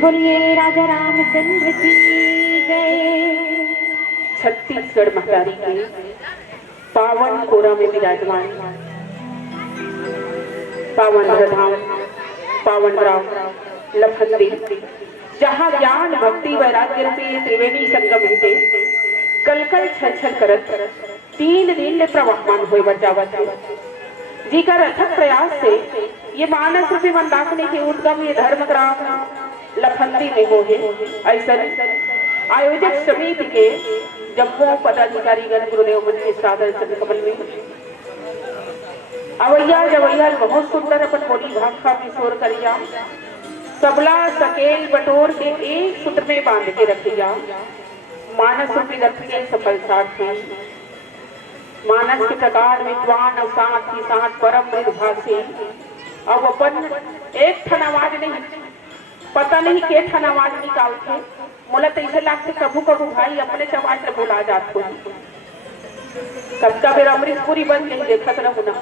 बोलिए राजा रामचंद्र की जय। छत्तीसगढ़ महारानी के पावन कोरा में विराजमान पावन धाम पावन राम लखनदेव, जहाँ ज्ञान भक्ति वैराग्य रूपी त्रिवेणी संगम हेते कल कल छल छल करत 3 दिन प्रवाहमान होय बजावत जी का अथक प्रयास से ये मानस रूपी मंदाकिनी के उद्गम ये धर्म ग्राम लखनदी में हो है। ऐसा आयोजक समिति के जम्मू पदाधिकारी गण गुरुदेव मन के सादर कमल में अवैया जवैया बहुत सुंदर अपन बोली भाषा में शोर करिया, सबला सकेल बटोर के एक सूत्र में बांध के रखिया। मानस रूपी रथ के सफल साथी मानस के प्रकार विद्वान और साथ ही साथ परम मृदुभाषी। अब अपन एक ठन आवाज नहीं, पता नहीं के ठन आवाज निकालते, मोला तो ऐसे लगते कभू कभू भाई अपने आवाज से भुला जाते। कब बेर अमरीशपुरी बन गई देखत रहू ना,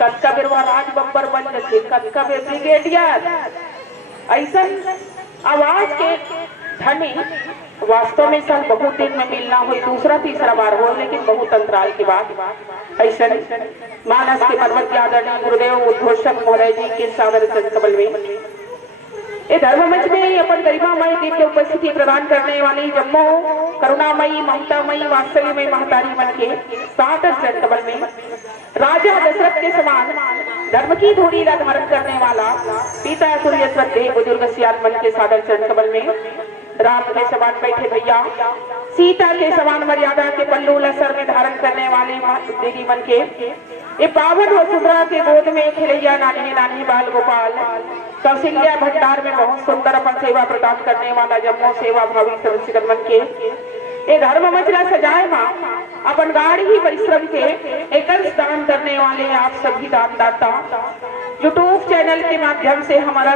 कब बेर वह राज बब्बर बन जाते, कब बेर ब्रिगेडियर। ऐसा आवाज के धनी वास्तव में सब बहुत दिन में मिलना हो, दूसरा तीसरा बार हो, लेकिन बहुत अंतराल के बाद ऐसा मानस के पर्वत आदरणीय गुरुदेव उद्घोषक महोदय जी के सादर कमल में ये धर्म मंच में अपन गरिमामय दिव्य उपस्थिति प्रदान करने वाली जम्मू करुणामयी ममतामयी वास्तव्यमयी महतारी मन के सादर चरण कमल में राजा दशरथ के समान धर्म की धूरी ला धारण करने वाला पिता सूर्य श्रद्धेय बुजुर्ग सियाल मन के सादर चरण कमल में राम के समान बैठे भैया, सीता के समान मर्यादा के पल्लू लसर में धारण करने वाली देवी मन के ये पावन वसुंधरा के गोद में खिलैया नानी नानी बाल गोपाल कौशल्या भंडार में बहुत सुंदर अपन सेवा प्रदान करने वाला जम्मू सेवा भावी सदस्य मन के ये धर्म मंचला सजाए माँ अपन गाढ़ ही परिश्रम के एकल दान करने वाले आप सभी दानदाता यूट्यूब चैनल के माध्यम से हमारा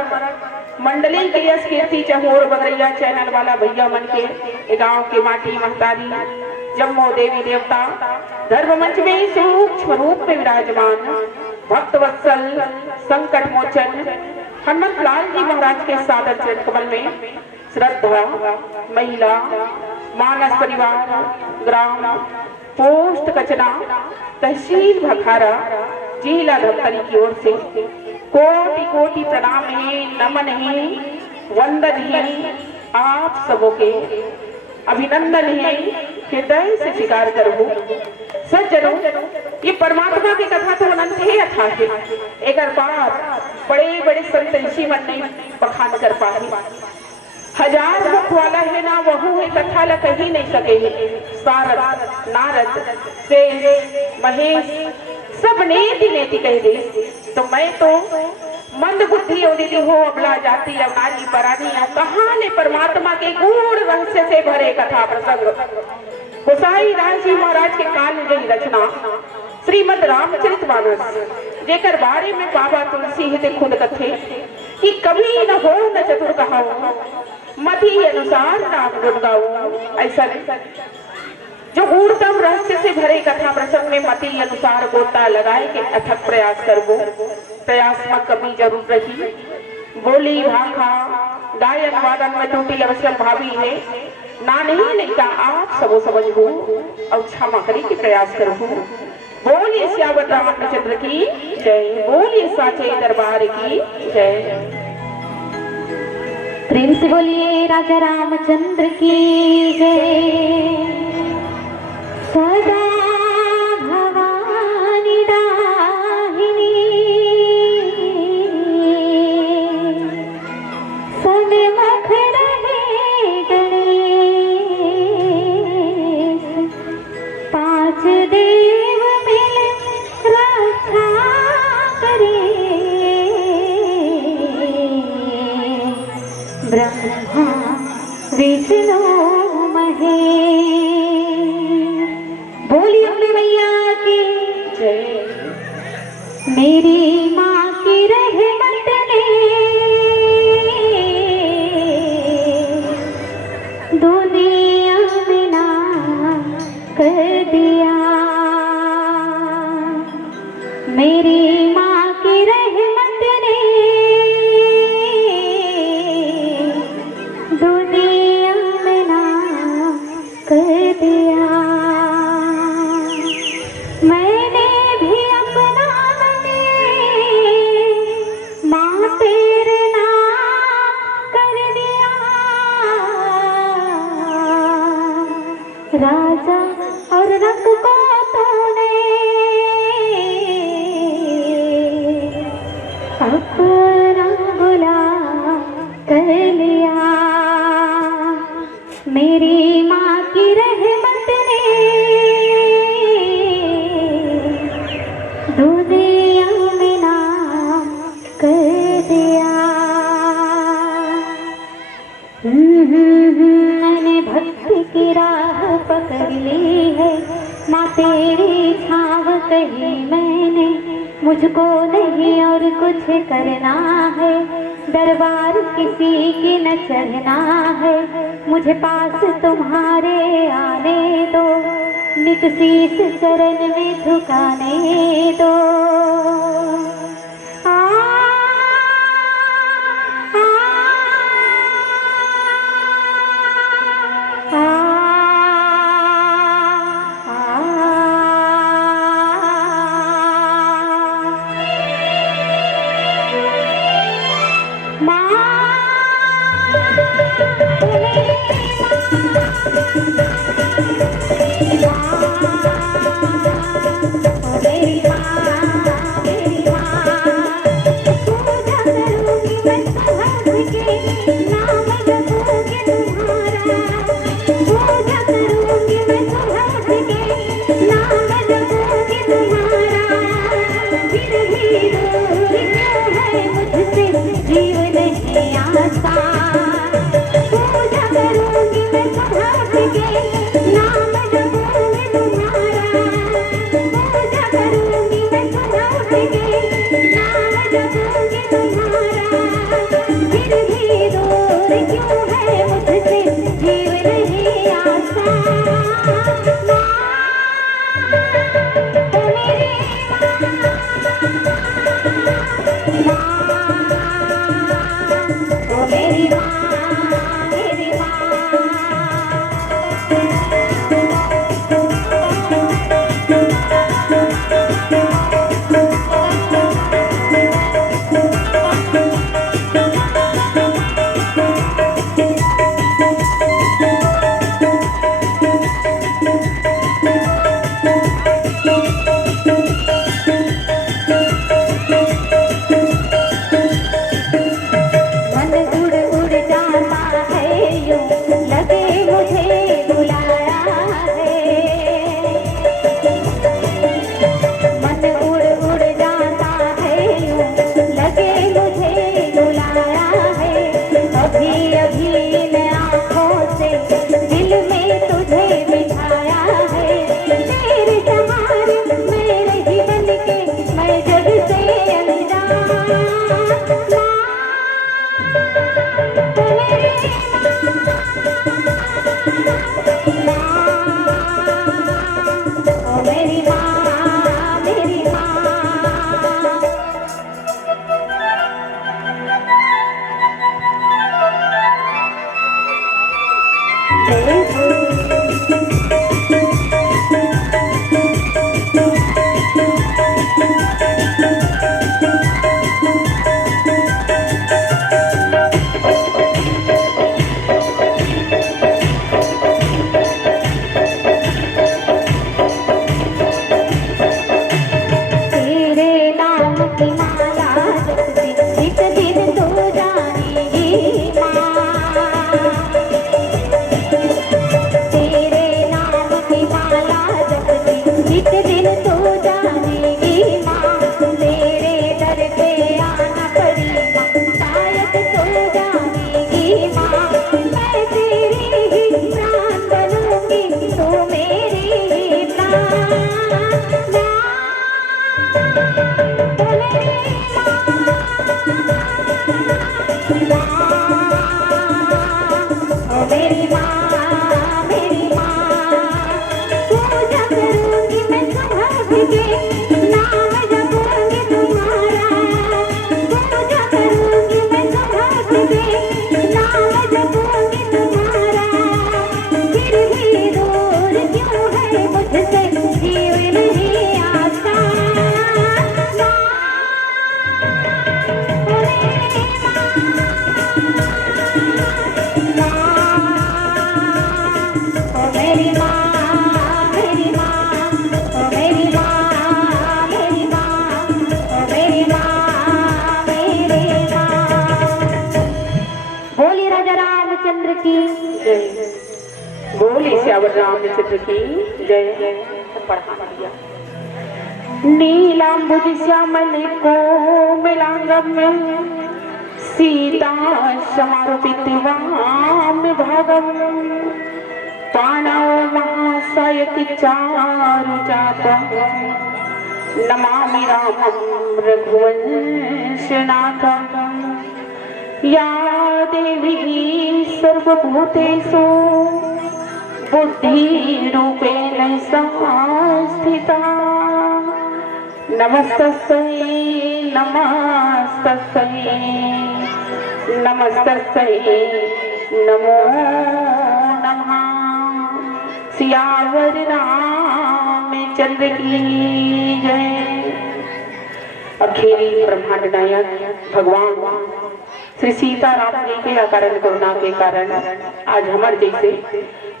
मंडली के यश कीर्ति चहोर बगरैया चैनल वाला भैया मन के गांव के माटी महतारी जम्मू देवी देवता धर्म मंच में सूक्ष्म रूप में विराजमान भक्त वत्सल संकट मोचन हनुमत लाल जी महाराज के सादर चरण कमल में श्रद्धा महिला मानस परिवार ग्राम पोस्ट कचना तहसील भखारा जिला धमतरी की ओर से कोटि कोटि प्रणाम है, नमन है, वंदन है, आप सबों के अभिनंदन है, हृदय से स्वीकार करूँ। सज्जनों, ये परमात्मा की कथा तो अनंत ही अथा है, एक बार बड़े बड़े संत ऋषि मन नहीं बखान कर पाए। 1000 मुख वाला है ना वहु है कथा ला कही नहीं सके है। सारद नारद शेष महेश सब नेति नेति कह दे, तो मैं तो मंद बुद्धि हो दीदी हो अबला जाति अवनारी परानी कहाँ ले परमात्मा के गूढ़ रहस्य से भरे कथा प्रसंग गोसाई राज जी महाराज के काल में गई रचना श्रीमद रामचरितमानस जेकर बारे में बाबा तुलसी हित खुद कथे कि कभी न हो न चतुर कहाऊं मति अनुसार नाम गुण गाऊं। ऐसा जो गूढ़तम रहस्य से भरे कथा प्रसंग में मति अनुसार गोता लगाए के अथक प्रयास करबो प्रयास में कमी जरूर रही। बोली भाखा गायन वादन में टूटी अवश्य भावी है ना नहीं का आप सबो समझो और क्षमा करे के प्रयास करो। बोलिए श्यावर रामचंद्र की जय, बोलिए साचे दरबार की जय। प्रेम से बोलिए राजा रामचंद्र की जय। सदा भवानी दाहिनी सन्मुख रहे गणेश, पांच देव मिल रक्षा करे, ब्रह्मा विष्णु महेश। बोलिए अपने मैया की जय। मेरी माँ की रहमत ने दुनिया में नाम कर दिया। मेरी माँ की रहमत ने दुनिया में नाम कर दिया। मैंने भी अपना बने माँ तेरे नाम कर दिया। राजा और रंग को तूने अपना गुलाम कर लिया। मेरी माँ की रहमत ने दुनिया में नाम कर दिया। मैंने भक्ति की राह पकड़ ली है, माँ तेरी छाव कही मैंने, मुझको नहीं और कुछ करना है, दरबार किसी की न चढ़ना है, मुझे पास तुम्हारे आने दो, नित शीस चरण में झुकाने दो। मेरी माँ बोली श्यावर रामचंद्र की जय। पढ़ा दिया नीलांबुज श्यामल को मिलांगम सीता समारोपित वाम भागम पाणव महासायक चारु चापम नमामि रामं रघुवंशनाथम या देवी सर्वभूतेषु बुद्धिरूपेण संस्थिता नमस्तस्यै नमस्तस्यै नमस्तस्यै नमो नमः। सियावर रामचंद्र की जय। अखेरी ब्रह्मांड नायक भगवान श्री सीताराम जी के अकारण करुणा के कारण आज हमारे जैसे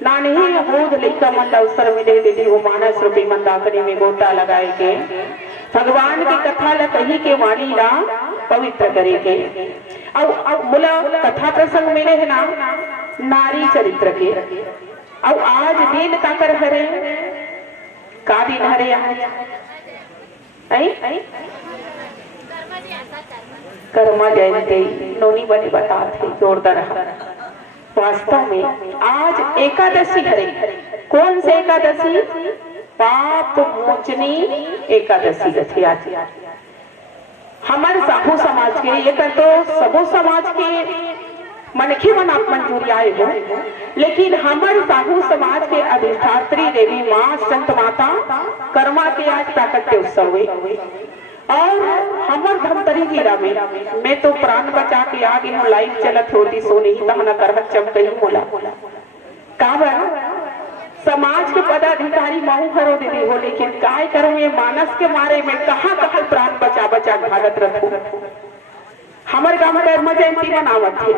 नाने बोध लेखा मंद अवसर मिले दीदी वो मानस रूपी मंदाकिनी में गोता लगाए के भगवान की कथा ल कही के वाणी ला पवित्र करे के और बोला कथा प्रसंग मिले है ना नारी चरित्र के और आज दिन का कर हरे का दिन हरे आज कर्मा जयंती नोनी बने बताते जोरदार वास्तव में आज एकादशी हरे। कौन से एकादशी? पाप मोचनी एकादशी रथी आज हमारे साहू समाज के ये कर तो सबो समाज के मनखे मन आप मंजूरी आए हो, लेकिन हमारे साहू समाज के अधिष्ठात्री देवी माँ संत माता कर्मा के आज प्राकट्य उत्सव हुए और हमर धमतरी गिरा में मैं तो प्राण बचा के आगे हूँ लाइव चलत होती सोनी तहना करहत चमकई मोला काबर समाज के पदाधिकारी महू करो दीदी हो, लेकिन काय करूँ ये मानस के मारे में कहाँ कहाँ प्राण बचा बचा भागत रखू। हमारे गाँव में कर्म जयंती मनावत है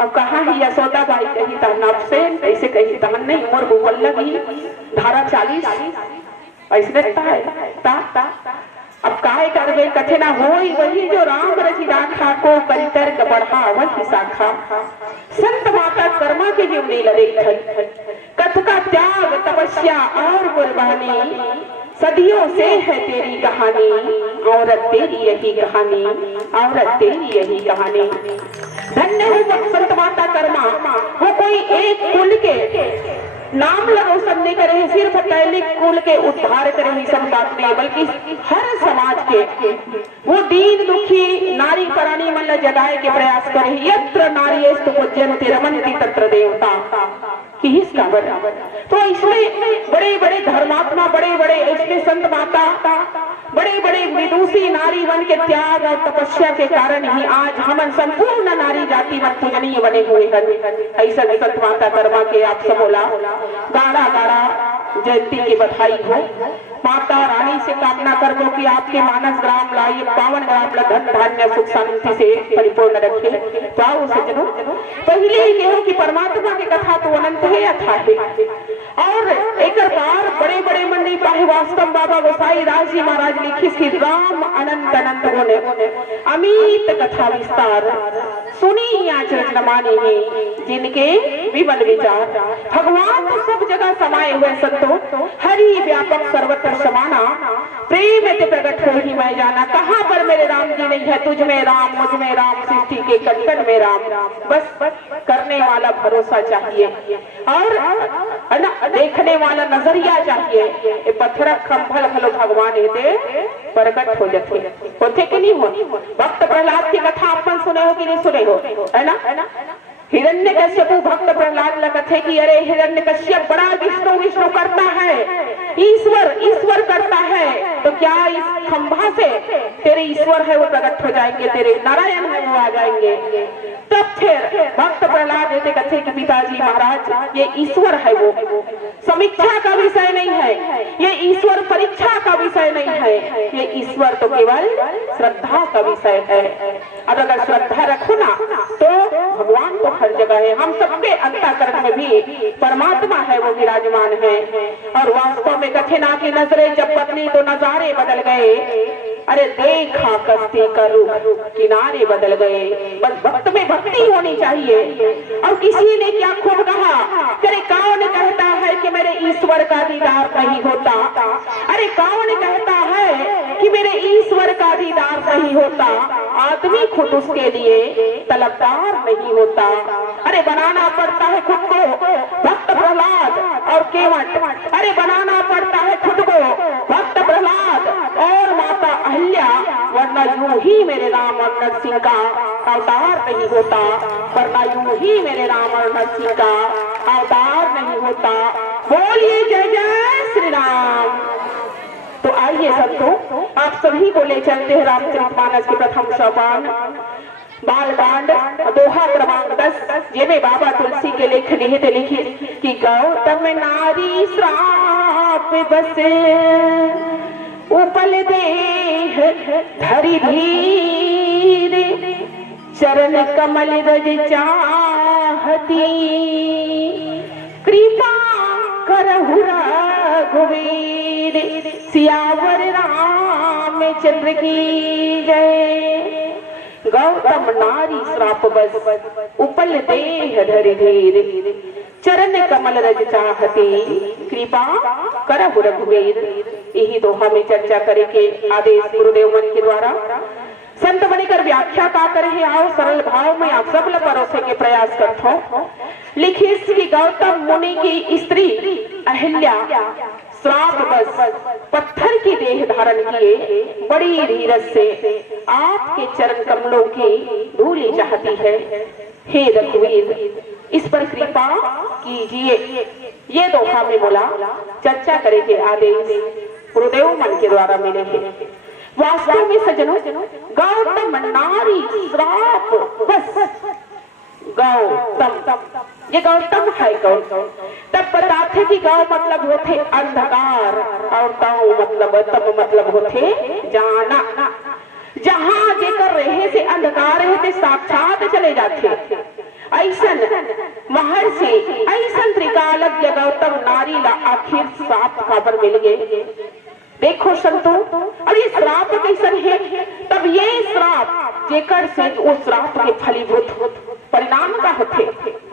अब कहाँ ही यशोदा बाई कही तहन से ऐसे कही तहन नहीं उम्र बुबल लगी धारा 40 ऐसे अब काहे करवे कथे ना होई वही जो राम रचि राखा को परितर क बढ़ा वही शाखा संत माता कर्मा के जीव नहीं लड़े कथ का त्याग तपस्या और कुर्बानी सदियों से है तेरी कहानी औरत तेरी यही कहानी औरत तेरी यही कहानी। धन्य है संत माता कर्मा वो कोई एक कुल के नाम लगो सबने करे सिर्फ तैलिक कुल के उद्धार करे ही सब बात नहीं, बल्कि हर समाज के वो दीन दुखी नारी प्राणी मन जगाए के प्रयास करे। यत्र नारीस्तु पूज्यन्ते रमन्ति तत्र देवता कि इसका बराबर। तो इसमें बड़े बड़े धर्मात्मा, बड़े बड़े इसमें संत माता, बड़े बड़े विदुषी नारी बन के त्याग और तपस्या के कारण ही आज हम संपूर्ण नारी जाति में पूजनीय बने हुए हैं। ऐसा संत माता कर्मा के आप सब बोला गाड़ा गाड़ा जयंती की बधाई हो। माता रानी से कामना कर दो कि आपके मानस ग्राम लाइए पावन ग्राम ला धन धान्य सुख शांति से परिपूर्ण रखे। तो आओ सज्जनों, पहले ही कहो कि परमात्मा की कथा तो अनंत है, अथा है, और एक बार बड़े बड़े मंडी पाहे वास्तव बाबा गोसाई दास जी महाराज लिखी कि राम अनंत अनंत होने अमित कथा विस्तार सुनी आचरण माने जिनके विमल विचार। भगवान तो सब जगह समाये हुए संतो, हरि व्यापक सर्वत्र समाना, प्रेम ते प्रकट हो ही मैं जाना। कहाँ पर मेरे राम जी नहीं है, तुझ में राम मुझ में राम, सृष्टि के कण में राम। बस करने वाला भरोसा चाहिए और देखने वाला नजरिया चाहिए। ये पत्थर खंभल भलो भगवान हेते प्रकट हो जाते होते कि नहीं हो। भक्त प्रहलाद की कथा अपन सुने हो कि नहीं सुने हो, है ना? हिरण्यकश्यप भक्त प्रहलाद लगत है कि अरे हिरण्यकश्यप बड़ा विष्णु विष्णु करता है, ईश्वर ईश्वर करता है, तो क्या इस खंभा से तेरे ईश्वर है वो प्रकट हो जाएंगे, तेरे नारायण है वो आ जाएंगे। तब फिर भक्त प्रहलाद देते कथे कि पिताजी महाराज ये ईश्वर है वो समीक्षा का विषय नहीं है, ये ईश्वर परीक्षा का विषय नहीं है, ये ईश्वर तो केवल श्रद्धा का विषय है। अब अगर श्रद्धा रखो ना तो भगवान तो हर जगह है, हम सबके अंतःकरण में भी परमात्मा है वो विराजमान है। और वास्तव में कथे ना की नजरें जब बदली तो नजारे बदल गए, अरे देखा कस्ती का रुख किनारे बदल गए। बस भक्त में भक्ति होनी चाहिए। और किसी ने क्या खूब कहा, अरे कौन कहता है कि मेरे ईश्वर का दीदार नहीं होता, अरे कौन कहता है कि मेरे ईश्वर का दीदार नहीं होता, आदमी खुद उसके लिए तलबदार नहीं होता। अरे बनाना पड़ता है खुद को भक्त प्रहलाद और केवट, अरे बनाना पड़ता है खुद को भक्त प्रहलाद और माता अहिल्या, वरना यूं ही मेरे राम और नरसिंह का अवतार नहीं होता, वरना यूं ही मेरे राम और नरसिंह का अवतार नहीं होता। बोलिए जय जय श्री राम। तो आइए संतों, आप सभी को ले चलते हैं रामचरितमानस के प्रथम सोपान बालकांड दोहा क्रमांक 10, जिनमें बाबा तुलसी के लेख निहित लिखित कि गौतम नारी श्राप बसे उपल देह धरि धीर, चरण कमल रज चाहती, कृपा करहु रघुवीर, सियावर रामचंद्र की जय। गौतम नारी श्राप बस उपल देह धरि धीर, चरण कमल रज चाहती, कृपा करहु रघुवीर। यही दोहा में चर्चा करे के आदेश गुरुदेव मन के द्वारा संत बनिकर व्याख्या का करे। आओ सरल भाव में आप सब परोसे के प्रयास करते हो। लिखी कि गौतम मुनि की स्त्री अहिल्या श्राप बस पत्थर की देह धारण किए बड़ी धीरज से आपके चरण कमलों की धूली चाहती है। हे रघुवीर इस पर कृपा कीजिए। ये दोहा में बोला चर्चा करे के आदेश गुरुदेव मन के द्वारा मिले हैं। वास्तव में सज्जनों गौतम नारी श्राप बस गौतम, ये गौतम है कौन? तब बताते कि गौ मतलब होते अंधकार और गौ मतलब तब मतलब होते जाना। जहाँ जेकर रहे से अंधकार रहते साक्षात चले जाते। ऐसन महर्षि ऐसन त्रिकालज्ञ गौतम नारी ला आखिर श्राप खबर मिल गए। देखो संतो, अब ये श्राप कैसन है? तब ये श्राप जेकर से वो श्राप के फलीभूत परिणाम का होते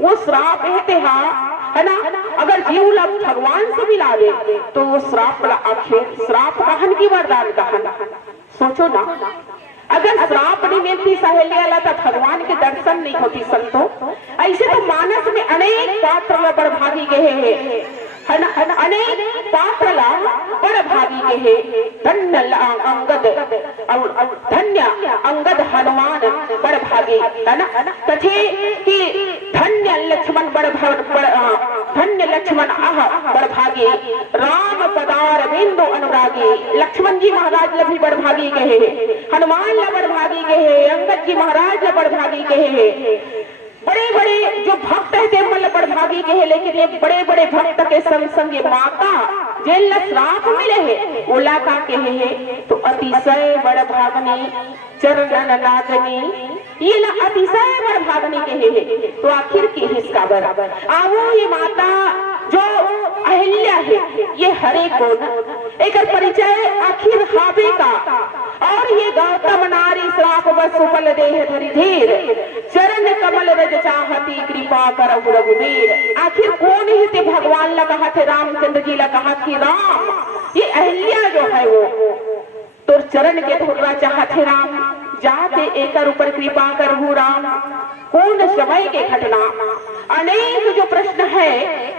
वो श्राप कहते है ना। अगर जीव ला भगवान से मिला दे तो वो श्राप ला आखिर श्राप कहन की वरदान कहन। सोचो ना, अगर श्राप नहीं मिलती सहेली वाला तो भगवान के दर्शन नहीं होती संतो। ऐसे तो मानस में अनेक पात्र बड़ भागी गए हैं, अनेक पात्र बड़ भागी गए हैं। धन्य अंगद हनुमान बड़ भागे, है ना, कथे कि धन्य लक्ष्मण धन्य लक्ष्मण बड़ भागे, राम पदार बिंदु अनुरागी। लक्ष्मण जी महाराज ला भी बड़ भागी गए, हनुमान ला बड़ भागी गए, अंगद जी महाराज ला बड़ भागी गए। बड़े बड़े जो भक्त है ते मतलब बड़ भागी के है, लेकिन ये बड़े बड़े भक्त के संग संग ये माता जेल श्राप मिले है ओला का के है तो अतिशय बड़ भागनी चरण नागनी, ये ला अतिशय बड़ भागनी के है। तो आखिर की हिस्सा बराबर आवो ये माता जो अहिल्या है ये हरे को एक परिचय आखिर हावे का, और ये गौतम नारी श्राप बस सुफल देह धरि धीर, चरण कमल रज चाहती कृपा करहु रघुवीर। आखिर कौन ही थे भगवान ला कहा थे, रामचंद्र जी ला कहा कि राम ये अहिल्या जो है वो तो चरण के धोरा चाहते राम, जाते एकर ऊपर कृपा करहु राम। कौन समय के घटना अनेक जो प्रश्न है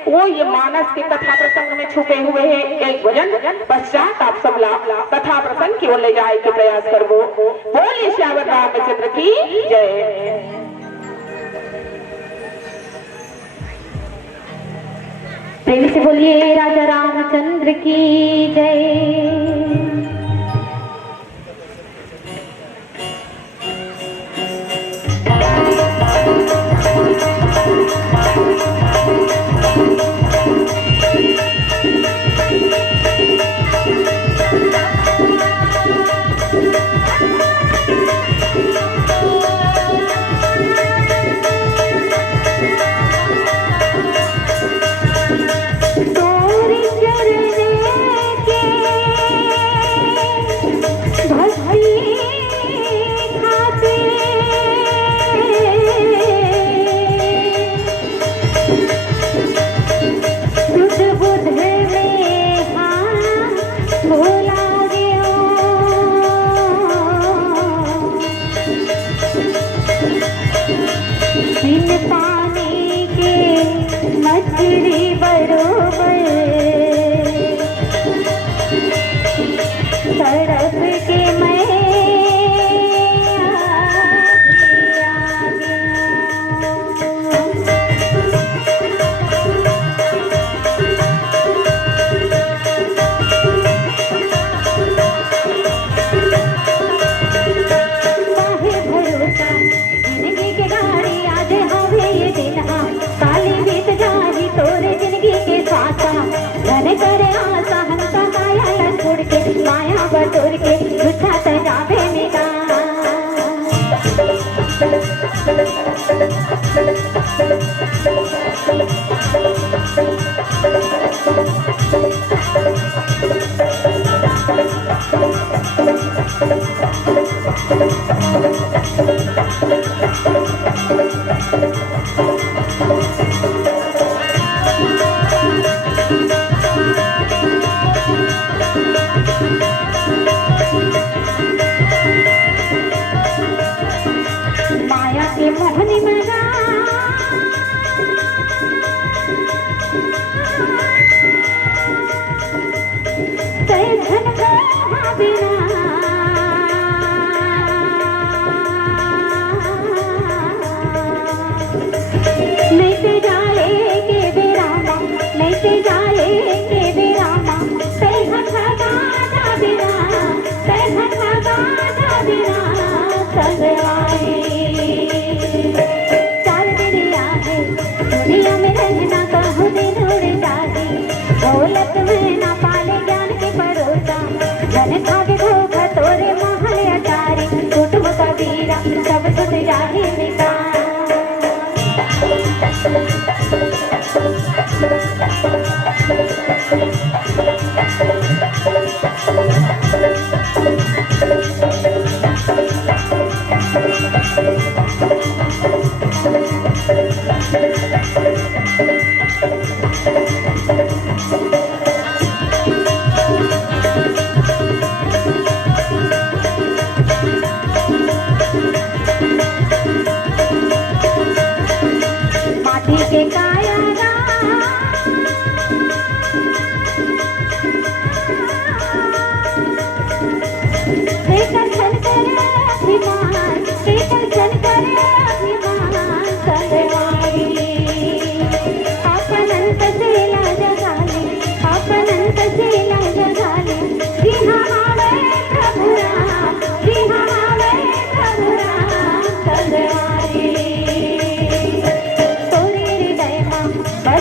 वो ये मानस के कथा प्रसंग में छुपे हुए हैं। एक भजन पश्चात आप सब कथा प्रसंग की ओर ले जाए के प्रयास करबो। बोले श्यावर रामचंद्र की जय। प्रेम से बोलिए राजा रामचंद्र की जय।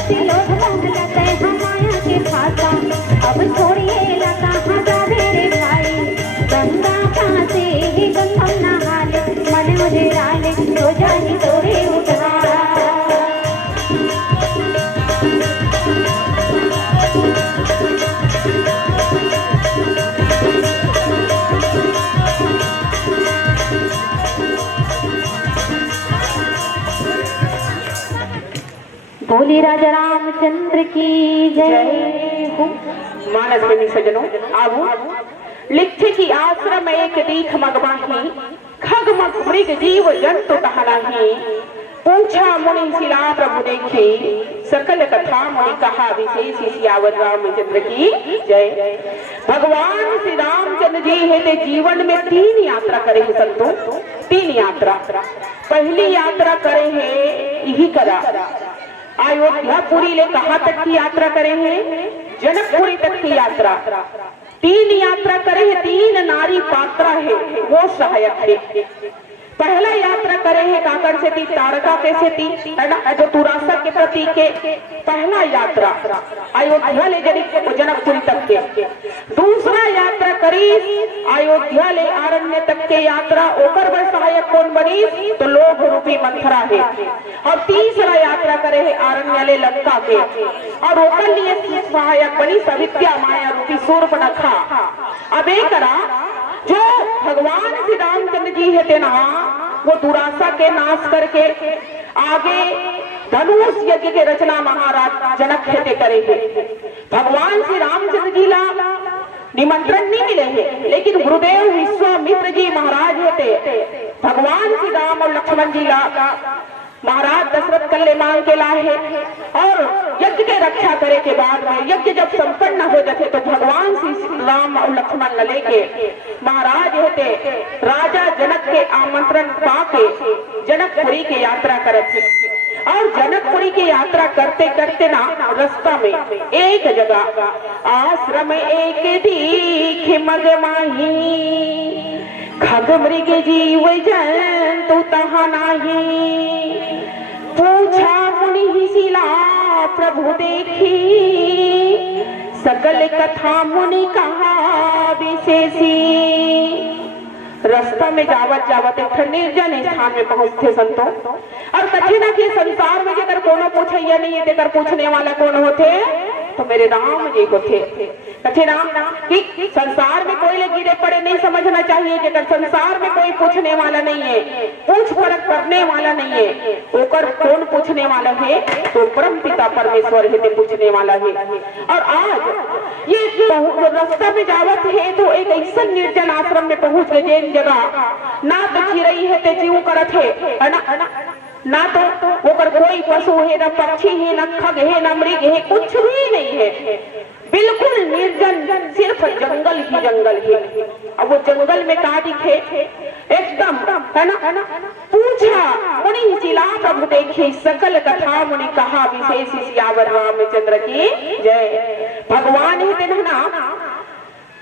लोग मोहलत हम माया के खाता अब छोड़िए लता हजारे रे भाई गंगा पासे ही गंगा नहाले मन मुझे डाले तो जानी तोरे उठा बोली राजा रामचंद्र की जय हो। मानस प्रेमी सज्जनों, आबू लिखे की आश्रम एक दीख मगवाही खग मग मृग जीव जंतु कहलाही पूछा मुनि शिला प्रभु देखी सकल कथा मुनि कहा विशेष सियावर रामचंद्र की जय। भगवान श्री रामचंद्र जी है ते जीवन में 3 यात्रा करे है संतों, 3 यात्रा। पहली यात्रा करे है यही करा अयोध्यापुरी ले कहाँ तक की यात्रा करे हैं? जनकपुरी तक की यात्रा। 3 यात्रा करे है, 3 नारी पात्रा है वो सहायक है। पहला यात्रा करे है काकड़ से थी तारका कैसे थी है ना, जो तुरासा के प्रतीक के पहला यात्रा अयोध्या ले जनकपुरी तक के। दूसरा यात्रा करी अयोध्या ले आरण्य तक के यात्रा, ओकर बर सहायक कौन बनी तो लोभ रूपी मंथरा है। और तीसरा यात्रा करे है आरण्य ले लंका के, और ओकर लिए सहायक बनी सवित्या माया रूपी सूर्पनखा। अब एक करा जो भगवान श्री रामचंद्र जी है ना, वो दुरासा के नाश करके आगे धनुष यज्ञ के रचना महाराज जनक हेते करे है। भगवान श्री रामचंद्र जी ला निमंत्रण नहीं मिले है, लेकिन गुरुदेव विश्वामित्र जी महाराज हेते भगवान श्री राम और लक्ष्मण जी ला महाराज दशरथ कल्ले मांग के लाए है। और यज्ञ के रक्षा करे के बाद में यज्ञ जब संपन्न हो जाते तो भगवान श्री राम और लक्ष्मण लेके महाराज होते राजा जनक के आमंत्रण पाके जनकपुरी की यात्रा करते। और जनकपुरी की यात्रा करते करते ना रास्ता में एक जगह आश्रम एक दीख मगमाही खग मृग जीव जंतु तहा नाही पूछा मुनि शिला प्रभु देखी सकल कथा मुनि कहा विशेषी। रास्ता में जावत जावत एक निर्जन स्थान में पहुंचते संतों, और कथे ना कि संसार में जेकर कोनो पूछैया नहीं है तेकर पूछने वाला कौन होते तो मेरे राम जी को थे। कथे ना कि संसार में कोई ले गिरे पड़े नहीं समझना चाहिए, जेकर संसार में कोई पूछने वाला नहीं है, पूछ परख करने वाला नहीं है, ओकर कौन पूछने वाला है तो परम पिता परमेश्वर है पूछने वाला है। और आज ये रास्ता में जावत है तो एक ऐसा निर्जन आश्रम में पहुंच गए जिन जगह ना तो चिरई है ते जीव करत है ना तो वो पर कोई पशु है, ना पक्षी है, ना खग है, ना मृग है, कुछ भी नहीं है, बिल्कुल निर्जन, सिर्फ जंगल ही जंगल है। अब वो जंगल में कहा दिखे एकदम है ना, पूछा मुनि शिला प्रभु देखी सकल कथा मुनि कहा विशेष सियावर रामचंद्र की जय। भगवान ही दिन है ना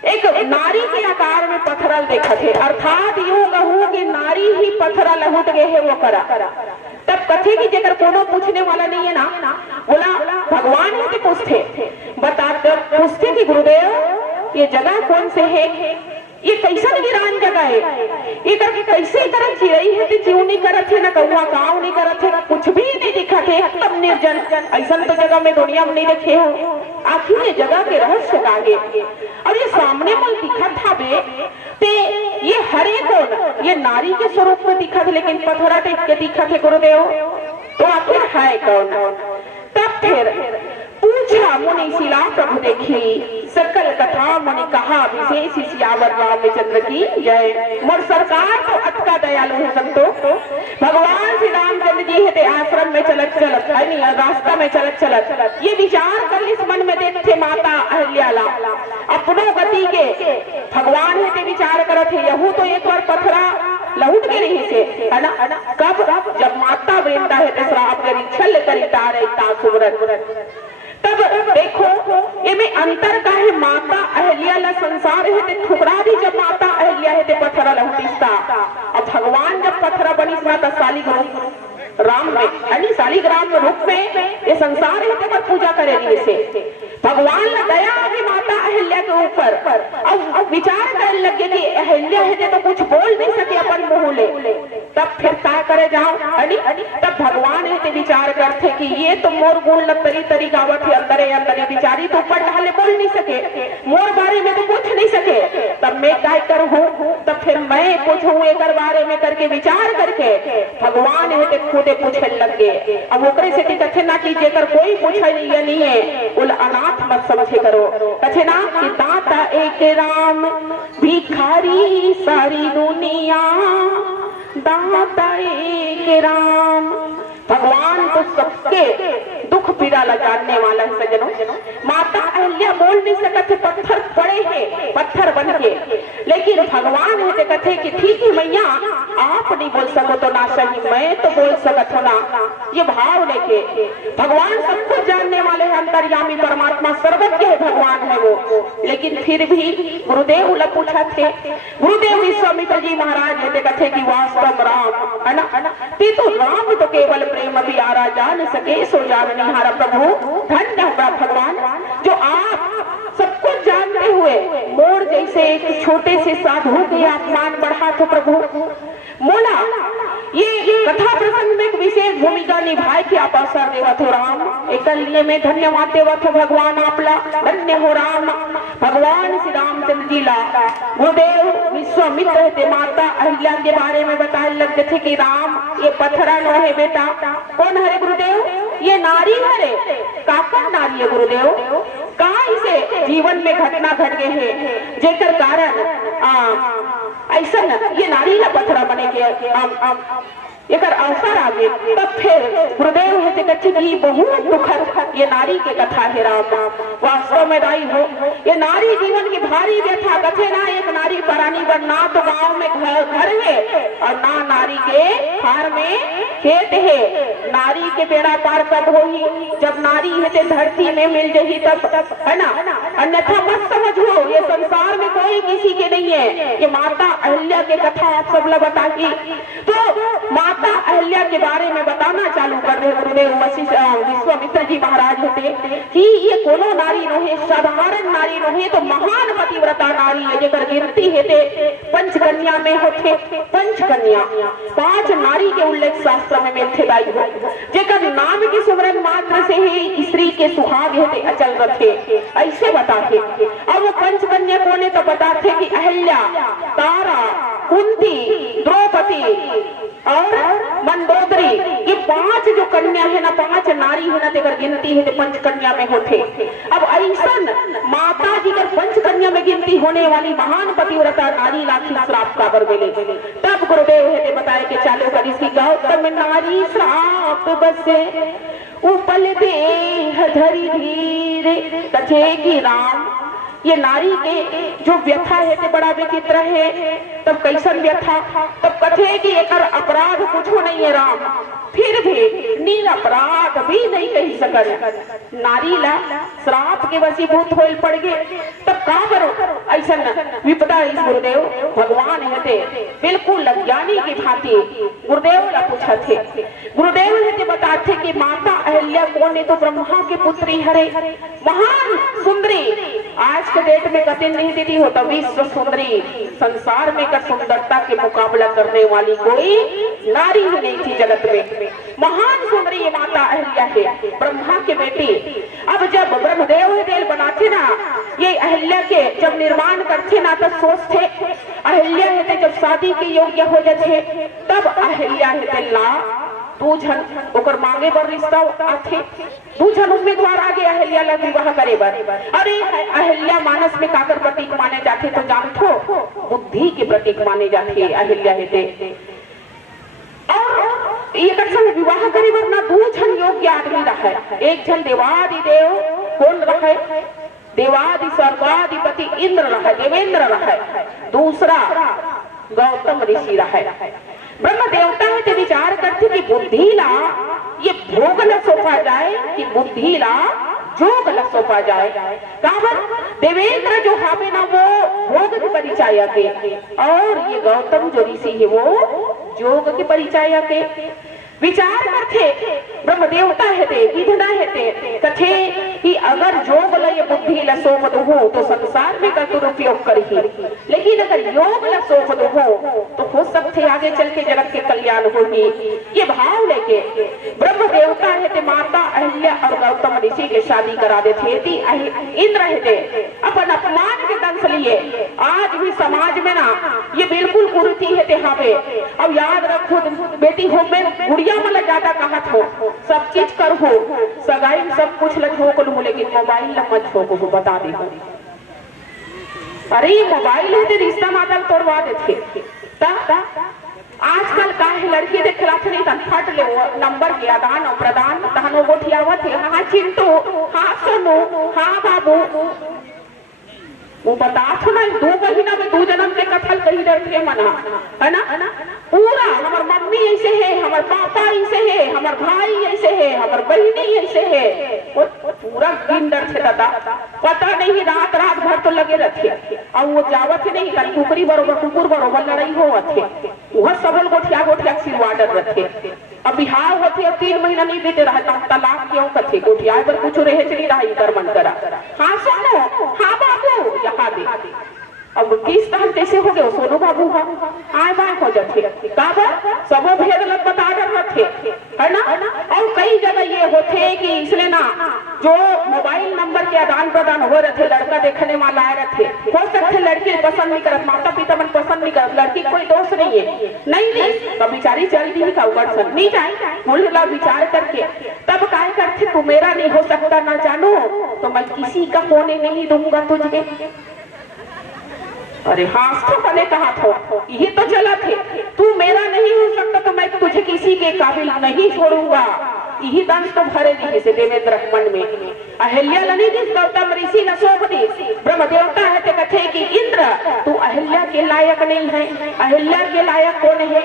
एक नारी के आकार में पत्थरल देखा थे, अर्थात यूं कहूं कि नारी ही पत्थरल उठ गए है वो करा। तब कथे की जेकर कोनो पूछने वाला नहीं है ना, बोला भगवान ही से पूछते बताते पूछते कि गुरुदेव ये जगह कौन से है, ये कैसा वीरान जगह है, ये कैसे तरह चिरई है तो जीव नहीं करत है, ना कौआ गाँव नहीं करत है, कुछ भी नहीं दिखा थे, एकदम निर्जन। ऐसा तो जगह में दुनिया में नहीं देखे हो। आखिर ये जगह के रहस्य कागे और ये सामने मल दिखा था बे ते ये हरे कौन, ये नारी के स्वरूप में दिखा थे लेकिन पत्थरा टेक के दिखा थे गुरुदेव, तो आखिर है कौन। तब फिर पूछा मुनि शिला प्रभु देखी सकल कथा मुनि कहा विशेष सियावर रामचंद्र की जय। मोर सरकार तो अटका दयालु है संतो। भगवान श्री रामचंद्र जी है आश्रम में चलत चलत है रास्ता में चलत चलत ये विचार कर इस मन में देखते माता अहल्याला अपनो गति के भगवान है विचार करत है यहू तो एक बार पथरा लौट के रही से है ना, कब जब माता वृंदा है श्राप करी छल करी तारे तासुरत। तब देखो ये में अंतर का है, माता अहल्या ला संसार है ते ठुकरा दी जब माता अहल्या है ते पत्थरा लहुटिस्ता, अब भगवान जब पत्थरा बनी स्ना साली गुरु राम में यानी शालिग्राम रूप में ये संसार है पर पूजा करेगी इसे। भगवान ने दया की माता अहिल्या के ऊपर अब विचार करने लगे कि अहिल्या है तो कुछ बोल नहीं सके अपन मुंह ले, तब फिर क्या करे जाओ तब भगवान है विचार करते कि ये तो मोर गुण तरी तरी गावत है अंदरे अंदरे बिचारी तो ऊपर ढाले बोल नहीं सके, मोर बारे में तो पूछ नहीं सके, तब मैं क्या करूँ, तब फिर मैं कुछ हूँ एक बारे में करके विचार करके भगवान है खुदे पूछने लग गए। अब ओकरे से कथे ना कि जेकर कोई पूछे नहीं है उल अनाथ मत समझे करो, कथे ना कि दाता एक राम भिखारी सारी दुनिया, दाता एक राम। भगवान तो सबके दुख पीड़ा लगाने वाला है सज्जनों। माता अहिल्या बोल नहीं सकते, पत्थर पड़े हैं पत्थर बन के, लेकिन भगवान है कहते कि ठीक है मैया आप नहीं बोल सको तो ना सही, मैं तो बोल सकत हो ना, ये भाव लेके भगवान सब कुछ जानने वाले हैं, अंतर्यामी परमात्मा सर्वज्ञ है भगवान है वो। लेकिन फिर भी गुरुदेव उला पूछा थे, गुरुदेव विश्वामित्र जी महाराज है कहते कि वास्तव राम है ना, तो राम तो केवल प्रेम भी आरा जान सके सो जान निहारा प्रभु, धन्य होगा भगवान जो आप सब कुछ जानते हुए मोर जैसे एक छोटे से साधु के अपमान बढ़ा तो प्रभु मोला ये कथा प्रसंग में विशेष भूमिका निभाए कि आप अवसर देवत हो राम, एक लिए में धन्यवाद देवत हो भगवान आपला, धन्य हो राम। भगवान श्री रामचंद्र जी ला गुरुदेव विश्वामित्र थे माता अहिल्या के बारे में बताने लगे थे कि राम ये पत्थरा नो है बेटा, कौन हरे गुरुदेव, ये नारी हरे, काका नारी है गुरुदेव, का इसे जीवन में घटना घट गए है जेकर कारण ऐसा ये नारी ला पत्थरा बने के एक अवसर आ गए। तब फिर गुरुदेव है कि बहुत दुखद ये नारी के कथा है राम, वास्तव में राई हो ये नारी जीवन की भारी व्यथा कथे ना, एक नारी परानी बनना तो गांव में घर है और ना नारी के हार में खेत है, नारी के बेड़ा पार कब होगी जब नारी है धरती में मिल जाएगी तब है ना, अन्यथा मत समझो ये संसार में कोई किसी के नहीं है। ये माता अहिल्या के कथा आप सब लोग बताइए, तो माता अहिल्या के बारे में बताना चालू कर रहे गुरुदेव विश्वामित्र जी महाराज होते कि ये कोनो नारी नहीं, साधारण नारी नहीं तो महान पतिव्रता नारी है जेकर गिनती है पंचकन्या में होते। पंचकन्या 5 नारी के उल्लेख शास्त्र में मिलते दाई हो, जेकर नाम के सुमरन मात्र से ही स्त्री के सुहाग होते अचल रखे ऐसे बताते। और वो पंचकन्या कोने तो बताते कि अहिल्या, तारा, कुंती, द्रौपदी और मंदोदरी, ये 5 जो कन्या है ना, 5 नारी है ना तेकर गिनती है पंचकन्या में होते। अब ऐसन माता जी कर पंचकन्या में गिनती होने वाली महान पतिव्रता नारी लाखी श्राप का बर मिले। तब गुरुदेव है बताए कि चालू कर इसकी गौतम नारी श्राप बसे उपल देह धरी धीरे, कथे की राम ये नारी के जो व्यथा है ते बड़ा विचित्र है। तब कैसन व्यथा, तब कथे कि एक अपराध कुछ नहीं है राम, फिर भी नील अपराध भी नहीं कही सकल, नारी ला श्राप के वशीभूत होल पड़ गए। तब का करो ऐसा विपदा इस गुरुदेव भगवान है बिल्कुल अज्ञानी की भांति गुरुदेव ला पूछा थे। गुरुदेव है बताते कि माता अहिल्या कौन है, तो ब्रह्मा के पुत्री हरे, महान सुंदरी, आज के डेट में कति नहीं देती होता, विश्व सुंदरी, संसार में कर सुंदरता के मुकाबला करने वाली कोई नारी ही नहीं थी जगत में, महान सुंदरी ये माता अहिल्या है, ब्रह्मा के बेटी। अब जब ब्रह्मदेव देल बनाते ना ये अहिल्या के जब निर्माण करते ना तो सोचते अहिल्या है जब शादी के योग्य हो जाते तब अहिल्या है ला 2 जन ओकर मांगे पर रिश्ता आथे, 2 जन उम्मीदवार आगे अहिल्या ला विवाह करे बर। अरे अहिल्या मानस में काकर प्रतीक माने जाते तो जानथो, बुद्धि के प्रतीक माने जाते अहिल्या है। और ये संग विवाह करे बर ना 2 जन योग्य आदमी रहे, एक जन देवादिदेव कौन रहे, देवादि स्वर्गाधिपति इंद्र रहे, देवेंद्र रहे, दूसरा गौतम ऋषि रहे। ब्रह्म देवता है तो विचार करते कि बुद्धि ला ये भोग न सौंपा जाए कि बुद्धि ला जोग न सौंपा जाए। काबर देवेंद्र जो हावे ना वो भोग के परिचय के और ये गौतम जो ऋषि है वो जोग के परिचय के। विचार करते ब्रह्म देवता हेते विधना हेते कथे कि अगर योग लय बुद्धि ल सोपद हो तो संसार में का दुरुपयोग करही, लेकिन अगर योग ल सोपद हो तो हो सकते आगे चल के जगत के कल्याण होगी। ये भाव लेके ब्रह्म देवता हेते माता अहिल्या और गौतम ऋषि के शादी करा देते थी। इंद्र हेते अपन अपमान के दंश लिए आज भी समाज में ना ये बिल्कुल कुरीति हेते हावे। अब याद रखो बेटी हो में गुड़िया मला ज्यादा कहत हो, सब चीज कर हो सगाई सब कुछ लग हो को लेकिन मोबाइल ल मत हो को बता दे। अरे मोबाइल है तो रिश्ता नाता तोड़वा देते। आजकल का है लड़की देख खिलाफ नहीं तन फट ले नंबर के आदान और प्रदान तहनो गोठियावत है। हाँ चिंटू, हाँ सोनू, हाँ बाबू, वो बता तो ना 2 महीना में 2 जन्म के कथल कही रहे मना है ना। पूरा हमार मम्मी ऐसे है, हमार पापा ऐसे है, हमार भाई ऐसे है, हमार बहनी ऐसे है, वो पूरा दिन डर थे दादा। पता नहीं रात रात भर तो लगे रहते और वो जावत नहीं कल कुकरी बरोबर कुकुर बरोबर लड़ाई होवत है। वह सबल गोठिया सिरवाडर रहते। अब बिहार होते अब 3 महीना नहीं देते रहता तलाक क्यों करते गोठिया पर कुछ रहे चली रहा कर मन करा। हाँ सोनू, हाँ बाबू, यहाँ दे। अब किस तरह कैसे हो गए सोनू बाबू आए बाय हो जाते सब भेद लग बता रहे है ना। और कई जगह ये होते कि इसलिए ना जो मोबाइल नंबर के आदान प्रदान हो रहे थे लड़का देखने वाला आए रहे हो सकते लड़की पसंद नहीं करत, माता पिता मन पसंद नहीं करत, लड़की कोई दोष नहीं है नहीं तो बिचारी चल दी का नहीं जाए बोला विचार करके तब काय करते तू मेरा नहीं हो सकता ना जानो तो मैं किसी का होने नहीं दूंगा तुझे। अरे हाँ तो मैंने कहा था ये तो चला थे तू मेरा नहीं हो सकता तो मैं तुझे किसी के काबिल नहीं छोड़ूंगा। यही दंश तो भरे दिए से देवेंद्र मन में अहिल्या लनी जिस गौतम ऋषि न शोभ दी ब्रह्म देवता है ते कथे कि इंद्र तू अहिल्या के लायक नहीं है। अहिल्या के लायक कौन है?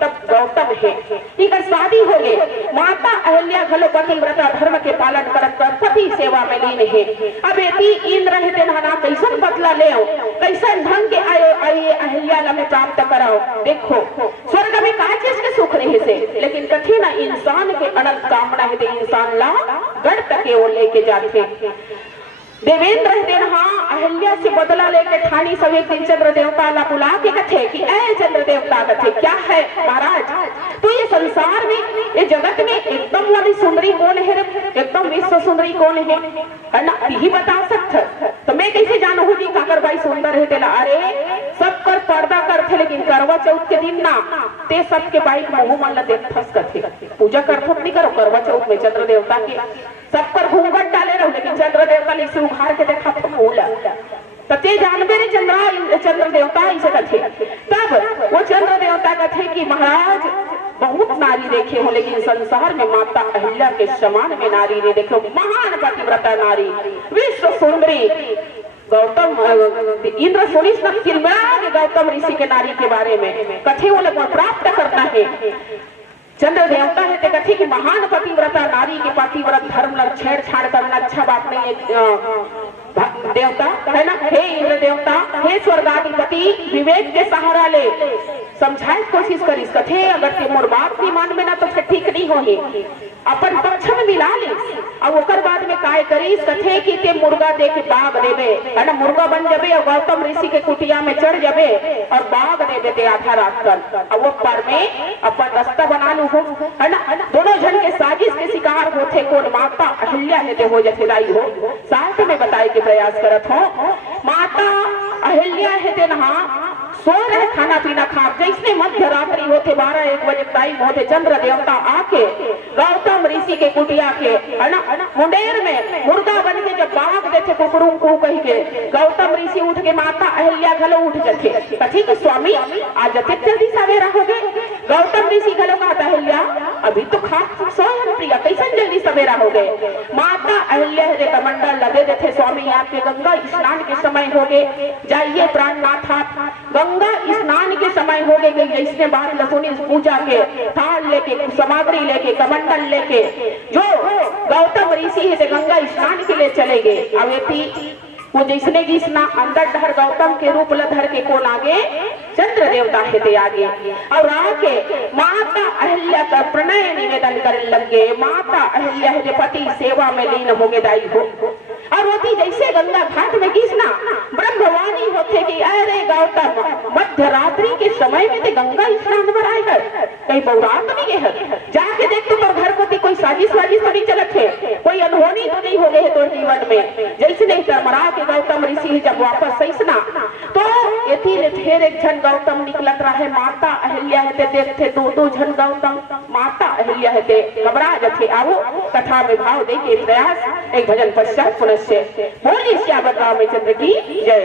तब गौतम है। ठीक है शादी हो गई माता अहिल्या घलो पतिव्रता धर्म के पालन करत पति सेवा में लीन है। अब यदि इंद्र है ते नाना कैसन बदला ले कैसन ढंग के आए अहिल्या में प्राप्त कराओ। देखो स्वर्ग में का चीज के सुख रहे से लेकिन कथी ना इंसान के अनंत कामना है इंसान ला गढ़ तक वो लेके जाते। देवेंद्र दिन हाँ अहिल्या से बदला लेके ठानी सब एक दिन चंद्र देवता ला बुला के कथे कि ऐ चंद्र देवता कथे क्या है महाराज तो ये संसार में ये जगत में एकदम वाली सुंदरी कौन है रे? एकदम विश्व सुंदरी कौन है ना यही बता सकते तो मैं कैसे जानू हूँ जी काकर भाई सुंदर है तेला। अरे सब कर पर्दा करते लेकिन करवा चौथ के दिन ना ते सबके बाइक मुँह मन ला देख फंस करते पूजा करते नहीं करो करवा चौथ में चंद्र देवता के सब पर घूंघट डाले रहो लेकिन चंद्र देवता ने इसे उखाड़ के देखा तो फूला ते जानबे रे चंद्र देवता इसे कथे। तब वो चंद्र देवता कथे कि महाराज बहुत नारी देखे हो लेकिन संसार में माता अहिल्या के समान में नारी ने देखो महान पतिव्रता नारी विश्व सुंदरी गौतम इंद्र सोनी गौतम ऋषि के नारी के बारे में कथे वो लोग प्राप्त करना है। चंद्र देवता है कथे कि महान पतिव्रता नारी के पतिव्रत धर्म लग छेड़छाड़ करना अच्छा बात नहीं है। देवता है ना हे इंद्र देवता हे स्वर्गाधिपति विवेक के सहारा ले समझाए कोशिश करिस कथे अगर ते मोर बात की मान में ना तो फिर ठीक नहीं होही अपन पक्ष में मिला ले और ओकर बाद में काय करिस कथे कि ते मुर्गा दे के बाग देवे है ना मुर्गा बन जाबे और गौतम ऋषि के कुटिया में चढ़ जाबे और बाग दे देते आधा रात कर और वो पर में अपन रास्ता बना लू हो है ना। दोनों जन के साजिश के शिकार होते कौन माता अहिल्या है हो जथेदाई हो साथ में बताए के प्रयास करत हो। माता अहिल्या है ना सो रहे खाना पीना खा जैसे मध्य रात्रि होते 12-1 बजे टाइम होते चंद्र देवता आके गौतम ऋषि के कुटिया के है ना मुंडेर में मुर्गा बन के जब बाग देते कुकड़ू को कह के गौतम ऋषि उठ के माता अहिल्या घलो उठ जाते कथी कि स्वामी आज जते जल्दी सवेरा हो गए। गौतम ऋषि घलो कहता अहिल्या अभी तो खा सोए प्रिया कैसे जल्दी सवेरा हो गए। माता अहिल्या रे कमंडल लगे देते स्वामी आपके गंगा स्नान के समय हो गए जाइए प्राणनाथ गंगा स्नान के समय हो गए। इसने बाद लसुनी पूजा के थाल लेके सामग्री लेके कमंडल लेके जो गौतम ऋषि है गंगा स्नान के लिए चले गए। अवेती वो जिसने की स्नान अंदर धर गौतम के रूप धर के कौन आगे चंद्र देवता है आगे और आके माता अहिल्या का प्रणय प्रणय निवेदन कर लगे। माता अहिल्या के पति सेवा में लीन हो गए दाई हो। और होती जैसे गंगा घाट में किसना ब्रह्मवाणी होते कि अरे गौतम मध्य रात्रि के समय में तो गंगा स्नान बनाए है, कहीं बौरात नहीं है, जाके देख तो घर को कोई साजिश वाजिश तो नहीं चलत है, कोई अनहोनी तो नहीं हो गई है तो जीवन में। जैसे नहीं तरमरा के गौतम ऋषि जब वापस सैसना तो यथी ने फिर एक झन गौतम निकलत रहे। माता अहिल्या है देखते दो झन गौतम माता अहिल्या है घबरा जथे। आओ कथा में भाव दे के प्रयास एक भजन पश्चात पुनः से बोली श्यामल रामचंद्र की जय।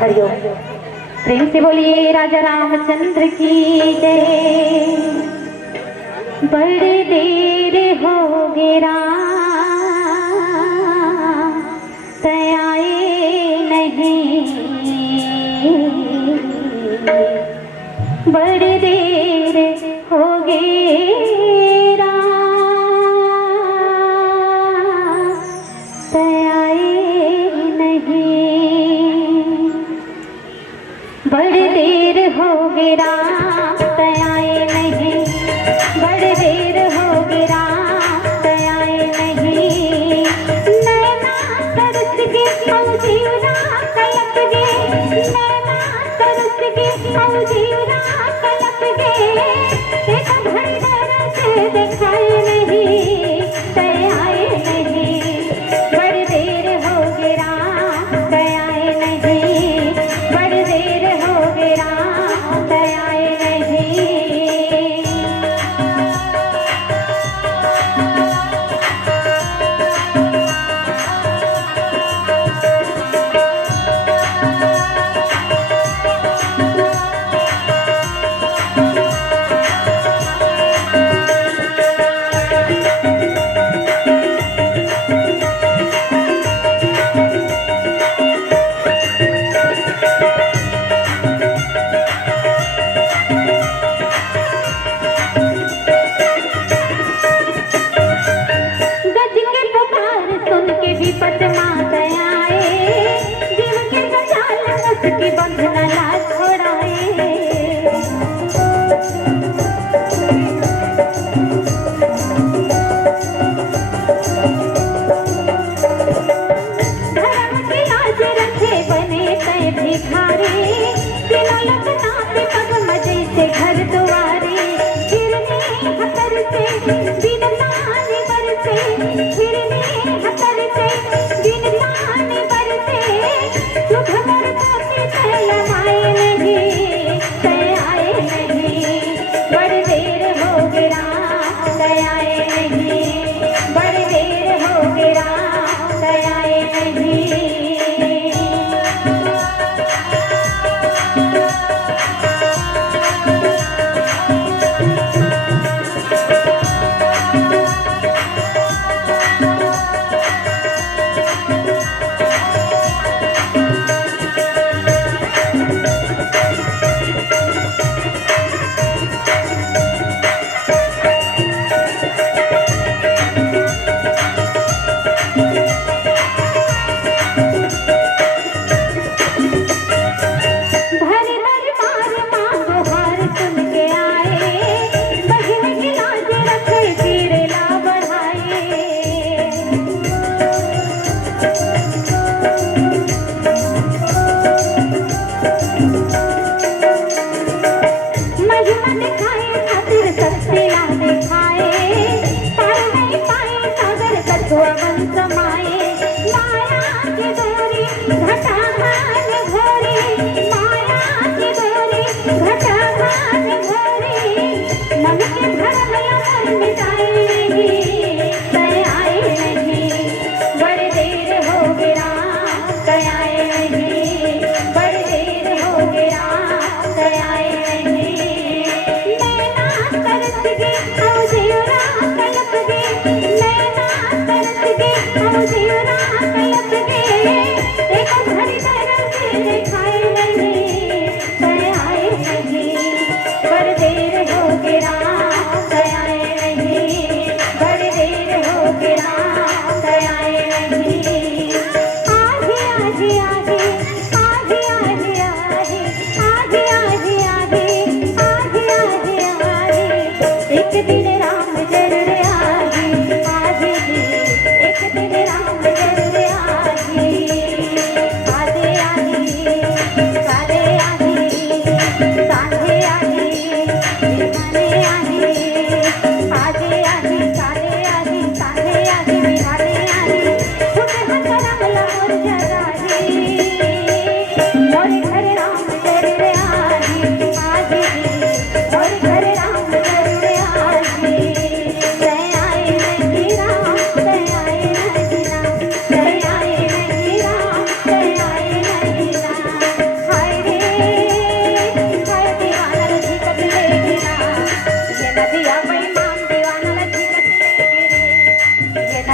हरिओम। प्रेम से बोलिए राजा रामचंद्र की जय। बड़ी देर हो गए राम तयाए नहीं, बड़ी देर हो गए राम तयाए नहीं, बड़ी देर हो गए राम तयाए नहीं, बड़ी देर हो गए राम तयाए नहीं। नैना तरस के हम जीवना कलप गे, नैना तरस के हम जीवना कलप गे। एक घड़ी दरस दिखाए नहीं तयाए नहीं, बड़ी देर हो गए राम तयाए नहीं, बड़ी देर हो गए राम तयाए नहीं।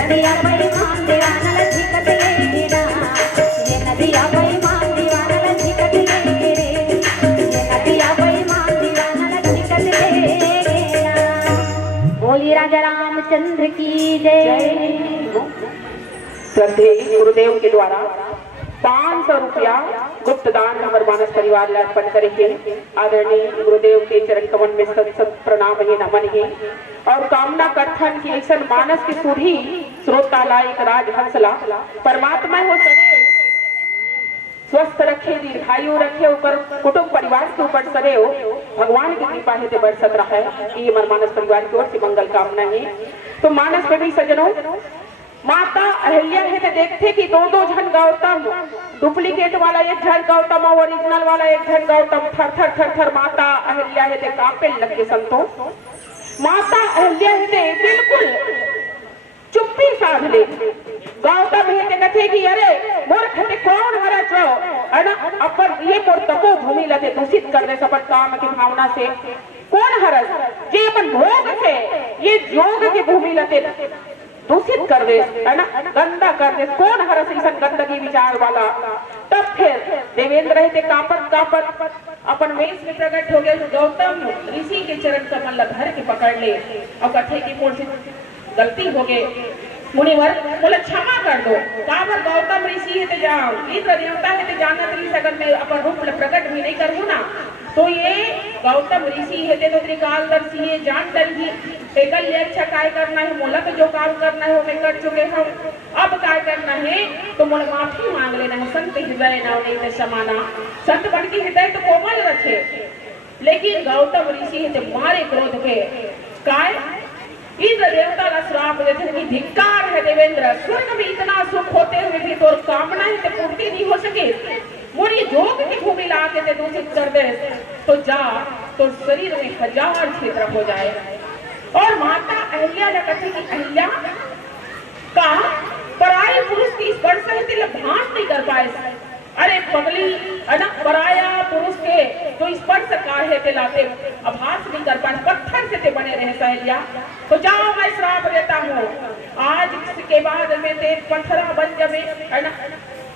नदिया बेईमान दीवाना लधिकत ले गिरा, ये नदिया बेईमान दीवाना लधिकत ले गिरे, ये नदिया बेईमान दीवाना लधिकत ले गिरा। बोली राजा रामचंद्र की जय। श्रद्धेय गुरुदेव के द्वारा 500 रुपया गुप्त दान हमारे मानस परिवार ला अर्पण करे के आदरणीय गुरुदेव के चरण कमल में सत सत प्रणाम है, नमन है और कामना करथन की ऐसा मानस की सुधी श्रोता लायक राज हंसला परमात्मा हो सके स्वस्थ रखे, दीर्घायु रखे, ऊपर कुटुंब परिवार के ऊपर सरे हो भगवान की कृपा है ते बरसत रहा है। ये हमारे मानस परिवार की ओर से मंगल कामना है। तो मानस में भी सजनों माता अहिल्या है तो देखते कि दो जन गौतम, डुप्लीकेट वाला एक जन गौतम और ओरिजिनल वाला एक जन गौतम थर थर थर थर माता अहिल्या है ते कांपे लगे संतो। माता अहिल्या है ते बिल्कुल चुप्पी साध ले। गौतम है ते कथे कि अरे मूर्ख ते कौन हरा जो है ना अपन ये मोर तपो भूमि लते दूषित कर दे सपट काम की भावना से कौन हरस ये अपन भोग से ये जोग की भूमि लते दूषित कर दे है ना, गंदा कर दे, कौन हरस ऐसा गंदगी विचार वाला। तब फिर देवेंद्र रहते कापत कापत अपन वेश में प्रकट हो गए। गौतम ऋषि के चरण कमल भर के पकड़ ले और कथे की मोर से गलती हो गए। मुनिवर बोले क्षमा कर दो। काबर गौतम ऋषि है तो जाओ, इंद्र देवता है तो जानत रही सगन में अपन रूप प्रकट भी नहीं करूँ ना। तो ये गौतम ऋषि है तो त्रिकालदर्शी है, जान कर भी एकल ये अच्छा काय करना है, मोला तो जो काम करना है वो मैं कर चुके हम, अब काय करना है तो मोला माफी मांग लेना है। संत हृदय नाव नहीं समाना, संत बन के हृदय तो कोमल रखे। लेकिन गौतम ऋषि है जब मारे क्रोध के काय इंद्र देवता का श्राप देते कि धिक्कार है देवेंद्र, स्वर्ग में इतना सुख होते हुए भी तो कामना ही तो पूर्ति नहीं हो सके, मुझे जोग की भूमि ला के दूषित कर दे तो जा तो शरीर में 1000 क्षेत्र हो जाए। और माता अहिल्या ने कथे कि अहिल्या का पराये पुरुष की स्पर्श से भान नहीं कर पाए। अरे पगली ना पराया पुरुष के जो स्पर्श काहे के लाते आभास नहीं कर पाए, पत्थर से ते बने रहे सहेलिया। तो जाओ मैं श्राप देता हूँ, आज के बाद में ते पत्थरा बन जावे है ना।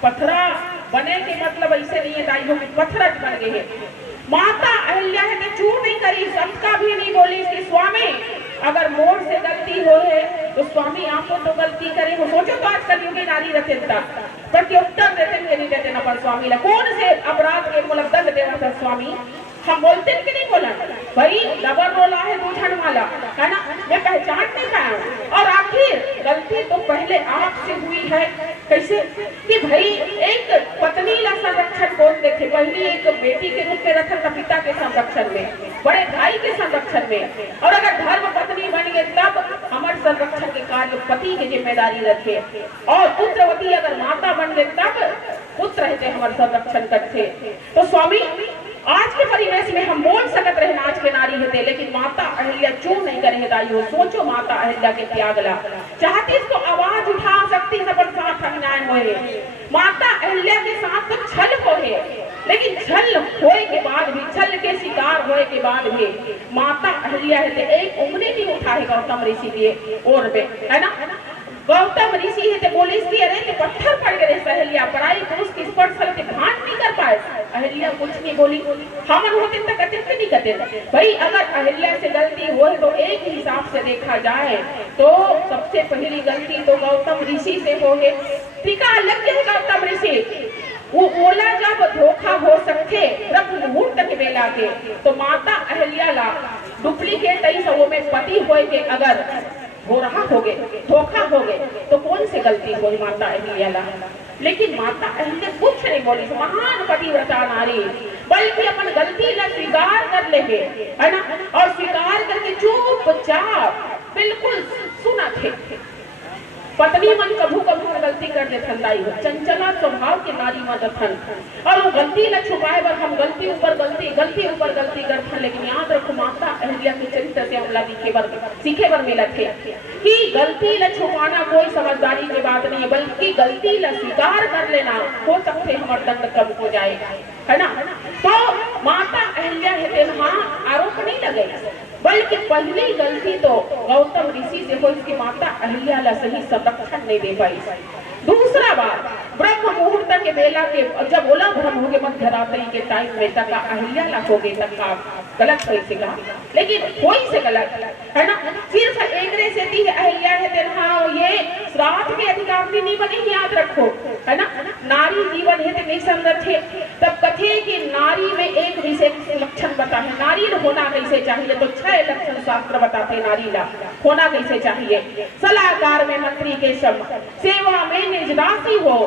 पत्थरा बने के मतलब ऐसे नहीं है दाई हो पत्थर बन गए है। माता अहिल्या ने चूर नहीं करी, सबका भी नहीं बोली कि स्वामी अगर मोर से गलती हो है तो स्वामी आपको तो गलती करे हो। सोचो तो आजकल युगी नारी रखे प्रत्युत्तर देते नहीं देते ना पर स्वामी ला कौन से अपराध के मतलब दंड देना स्वामी हम बोलते कि नहीं बोला भाई डबल रोला है दो झन वाला है ना, मैं पहचान नहीं पाया। और आखिर गलती तो पहले आपसे हुई है। कैसे कि भाई एक पत्नी का संरक्षण कौन देखे, पहली एक बेटी के रूप में रखा था पिता के संरक्षण में, बड़े भाई के संरक्षण में, और अगर धर्म पत्नी बन गए तब हमारे संरक्षण के कार्य पति की जिम्मेदारी रखे, और पुत्रवती अगर माता बन गए तब पुत्र रहते हमारे संरक्षण करते। तो स्वामी आज के परिवेश में हम बोल सकत रहे आज के नारी है, लेकिन माता अहिल्या क्यों नहीं करे दाई हो। सोचो माता अहिल्या के त्यागला चाहती इसको आवाज उठा सकती सब साथ अन्याय होए। माता अहिल्या के साथ तो छल हो है, लेकिन छल होए के बाद भी, छल के शिकार होए के बाद भी माता अहिल्या है एक उंगली नहीं उठाए गौतम ऋषि के ओर में है ना। गौतम ऋषि है तो बोले इसकी अरे तो पत्थर पड़ गए सहेलिया, पराई पुरुष की स्पर्श से भान नहीं कर पाए। अहिल्या कुछ नहीं बोली, हम होते तो कथित नहीं करते भाई। अगर अहिल्या से गलती हो तो एक हिसाब से देखा जाए तो सबसे पहली गलती तो गौतम ऋषि से हो है। टीका लग गया गौतम ऋषि वो बोला जब धोखा हो सकते ब्रह्म मुहूर्त के बेला के, तो माता अहिल्या ला डुप्लीकेट वो में पति होए के अगर हो रहा हो गए धोखा हो गए तो कौन से गलती हो माता अहिल्या ला। लेकिन माता अहिल्या कुछ नहीं बोली, महान पतिव्रता नारी, बल्कि अपन गलती ला स्वीकार कर ले है ना, और स्वीकार करके चुपचाप बिल्कुल सुना थे। पत्नी मन कभू कभू गलती कर देथन दाई हो, चंचला स्वभाव के नारी मदथन, और वो गलती न छुपाए बर हम गलती ऊपर गलती करथन। लेकिन याद रखो माता अहिल्या के चरित्र से हमला सीखे बर मिला थे कि गलती न छुपाना कोई समझदारी की बात नहीं है, बल्कि गलती न स्वीकार कर लेना हो सकते हमारे दंड कम हो जाएगा है ना। तो माता अहिल्या है हाँ आरोप नहीं लगे, बल्कि पहली गलती तो गौतम ऋषि से हो, इसकी माता अहिल्या ला सही संरक्षण नहीं दे पाई। दूसरा बात, ब्रह्म मुहूर्त के बेला के जब बोला ब्रह्म हो गए मध्य रात्रि के टाइम में तक अहिल्या ला हो गए तक गलत कैसे कहा, लेकिन कोई से गलत है ना। सिर्फ एकरे से दी अहिल्या है तेरा ये श्राद्ध के अधिकार नहीं बने, याद रखो है ना। नारी जीवन है नहीं संरक्षे, तब कथे कि नारी में एक विशेष लक्षण बता है, नारी होना कैसे चाहिए, तो 6 लक्षण शास्त्र बताते नारी ला होना कैसे चाहिए। सलाहकार में मंत्री के सम, सेवा में निजदासी हो,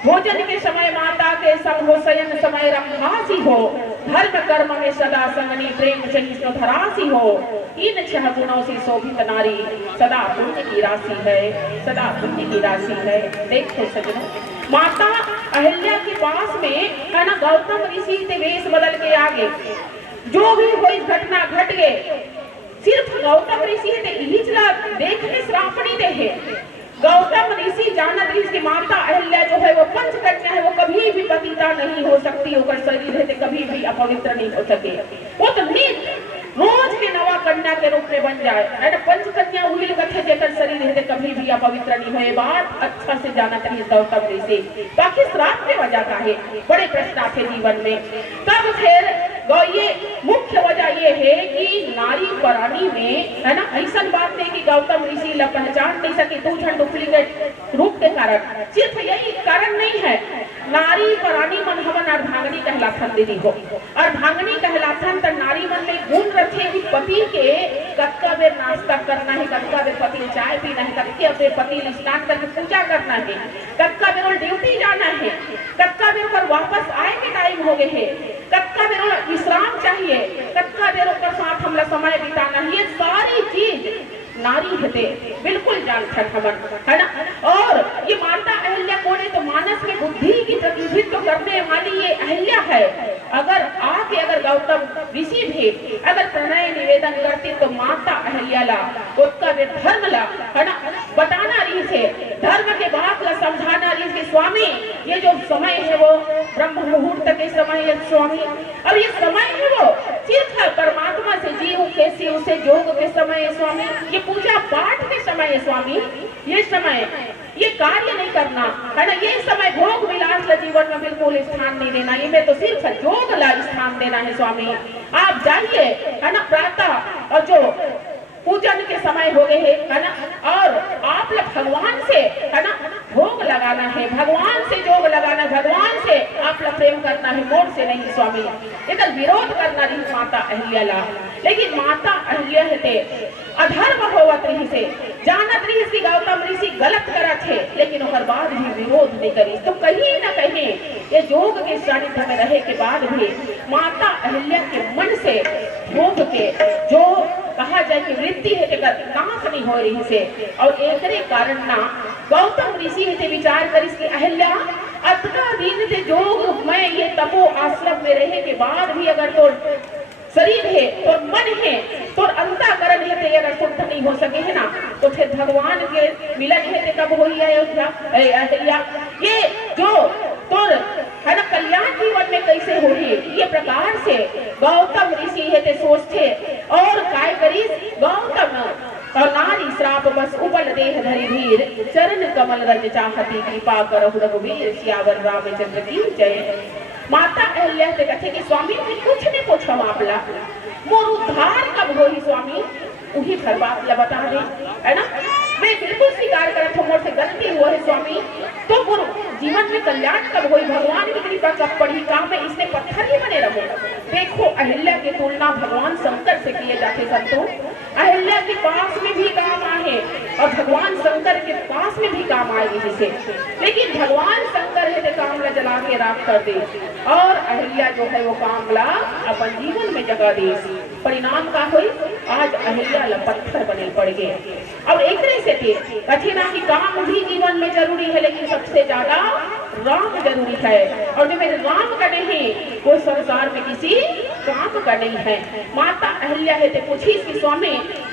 भोजन के समय माता के संग हो, शयन समय रंभासी हो, धर्म कर्म में सदा संगनी, प्रेम सहिष्णु धरासी हो। इन 6 गुणों से शोभित नारी सदा पुण्य की राशि है, सदा पुण्य की राशि है। देखो सजनों, माता अहिल्या के पास में है ना गौतम ऋषि से वेश बदल के आगे जो भी कोई घटना घट गए, सिर्फ गौतम ऋषि यही चला देखने श्रापणी दे है। गौतम ऋषि जानत ऋषि की माता अहिल्या जो है वो पंचकन्या है, वो कभी भी पतिता नहीं हो सकती, होकर शरीर है कभी भी अपवित्र नहीं हो सके। वो तो नित रोज के नवा कन्या के रूप में बन जाए, अरे पंचकन्या उहिल कथे जेकर शरीर है कभी भी अपवित्र नहीं होए। बात अच्छा से जानत रही गौतम ऋषि, बाकी श्राप के वजह का है, बड़े प्रश्न आते जीवन में। तब फिर ये मुख्य वजह ये है कि नारी परानी में है ना ऐसा बात नहीं कि गौतम ऋषि ला पहचान नहीं सके तू झंड डुप्लीकेट रूप के कारण, सिर्फ यही कारण नहीं है। नारी परानी मन हवन अर्धांगिनी कहलाथन दीदी हो, अर्धांगिनी कहलाथन तो नारी मन में गुण रखे कि पति के कत्का बेर नाश्ता करना है, कत्का बेर पति चाय पीना है, कत्का बेर पति स्नान करके पूजा करना है, कत्का बेर ड्यूटी जाना है, कत्का बेर पर वापस आए के टाइम हो गए है, कत्का बेर विश्राम चाहिए, कत्का बेर पर साथ हमला समय बिताना है। ये सारी चीज नारी हते बिल्कुल जानता खबर है ना। और ये माता अहिल्या कौन है, तो मानस में बुद्धि की प्रतिनिधित्व करने वाली ये अहिल्या है। अगर आके अगर गौतम ऋषि भी अगर प्रणय निवेदन करती तो माता अहिल्या ला उसका वे धर्म ला है ना बताना रही थे, धर्म के बात ला समझाना रही थी। स्वामी ये जो समय है वो ब्रह्म मुहूर्त के समय है स्वामी, और ये समय है वो सिर्फ परमात्मा से जीव कैसे उसे योग के समय है स्वामी, ये पूजा पाठ के समय है स्वामी, ये समय ये कार्य नहीं करना है ना, ये समय भोग विलास ला जीवन में बिल्कुल स्थान नहीं देना, ये में तो सिर्फ योग ला स्थान देना है स्वामी। आप जाइए है ना प्रातः और जो पूजन के समय हो गए है ना, और आप लोग भगवान से है ना भोग लगाना है, भगवान से जोग लगाना, भगवान से आप लोग प्रेम करना है, मोड़ से नहीं स्वामी। इधर विरोध करना रही माता अहिल्या ला, लेकिन माता अहिल्या है अधर्म होवत रही से जानत रही सी गौतम ऋषि गलत करा थे, लेकिन उसके बाद भी विरोध नहीं करी। तो कहीं न कहीं ये योग के सानिध्य में रहे के बाद भी माता अहिल्या के मन से भोग के जो कहा जाए कि वृत्ति है नाश नहीं हो रही से, और एक कारण ना गौतम ऋषि है विचार करी कि अहिल्या अतना दिन से जोग मैं ये तपो आश्रम में रहे के बाद भी अगर तो शरीर है तो मन है तो अंतःकरण है तो अगर शुद्ध नहीं हो सके है ना, तो फिर भगवान के मिलन है कब हो अहिल्या ये जो तो है ना कल्याण जीवन में कैसे हो ये प्रकार से गौतम ऋषि है सोचते। और काय करी गौतम और नारी श्राप बस उपल देह धरि भीर, चरण कमल रज चाहती कृपा करहु रघुवीर, सियावर रामचंद्र की जय। माता अहिल्या से कहते कि स्वामी कुछ नहीं पूछो आपला, मोर उद्धार कब होई स्वामी, उही भर बात ला बता दे है ना। मैं बिल्कुल स्वीकार करत हूं मोर से गलती हुआ है स्वामी, तो मोर जीवन में कल्याण कब होई, भगवान की कृपा कब पड़ी, काम में इसने पत्थर ही बने रहो। देखो अहिल्या की तुलना भगवान शंकर से किए जाते संतों, अहिल्या के पास में भी काम आए और भगवान शंकर के पास में भी काम आएगी जिसे, लेकिन भगवान शंकर है काम ला जला के राख कर दे और अहिल्या जो है वो काम ला अपन जीवन में जगा दे। परिणाम का हुई आज अहिल्या ला पत्थर बने पड़ गए। और एक तरह से थे कठिना की काम भी जीवन में जरूरी है, लेकिन सबसे ज्यादा राम जरूरी है, और जो मेरे राम का नहीं वो संसार में किसी काम का नहीं है। माता अहिल्या है पूछी कि स्वामी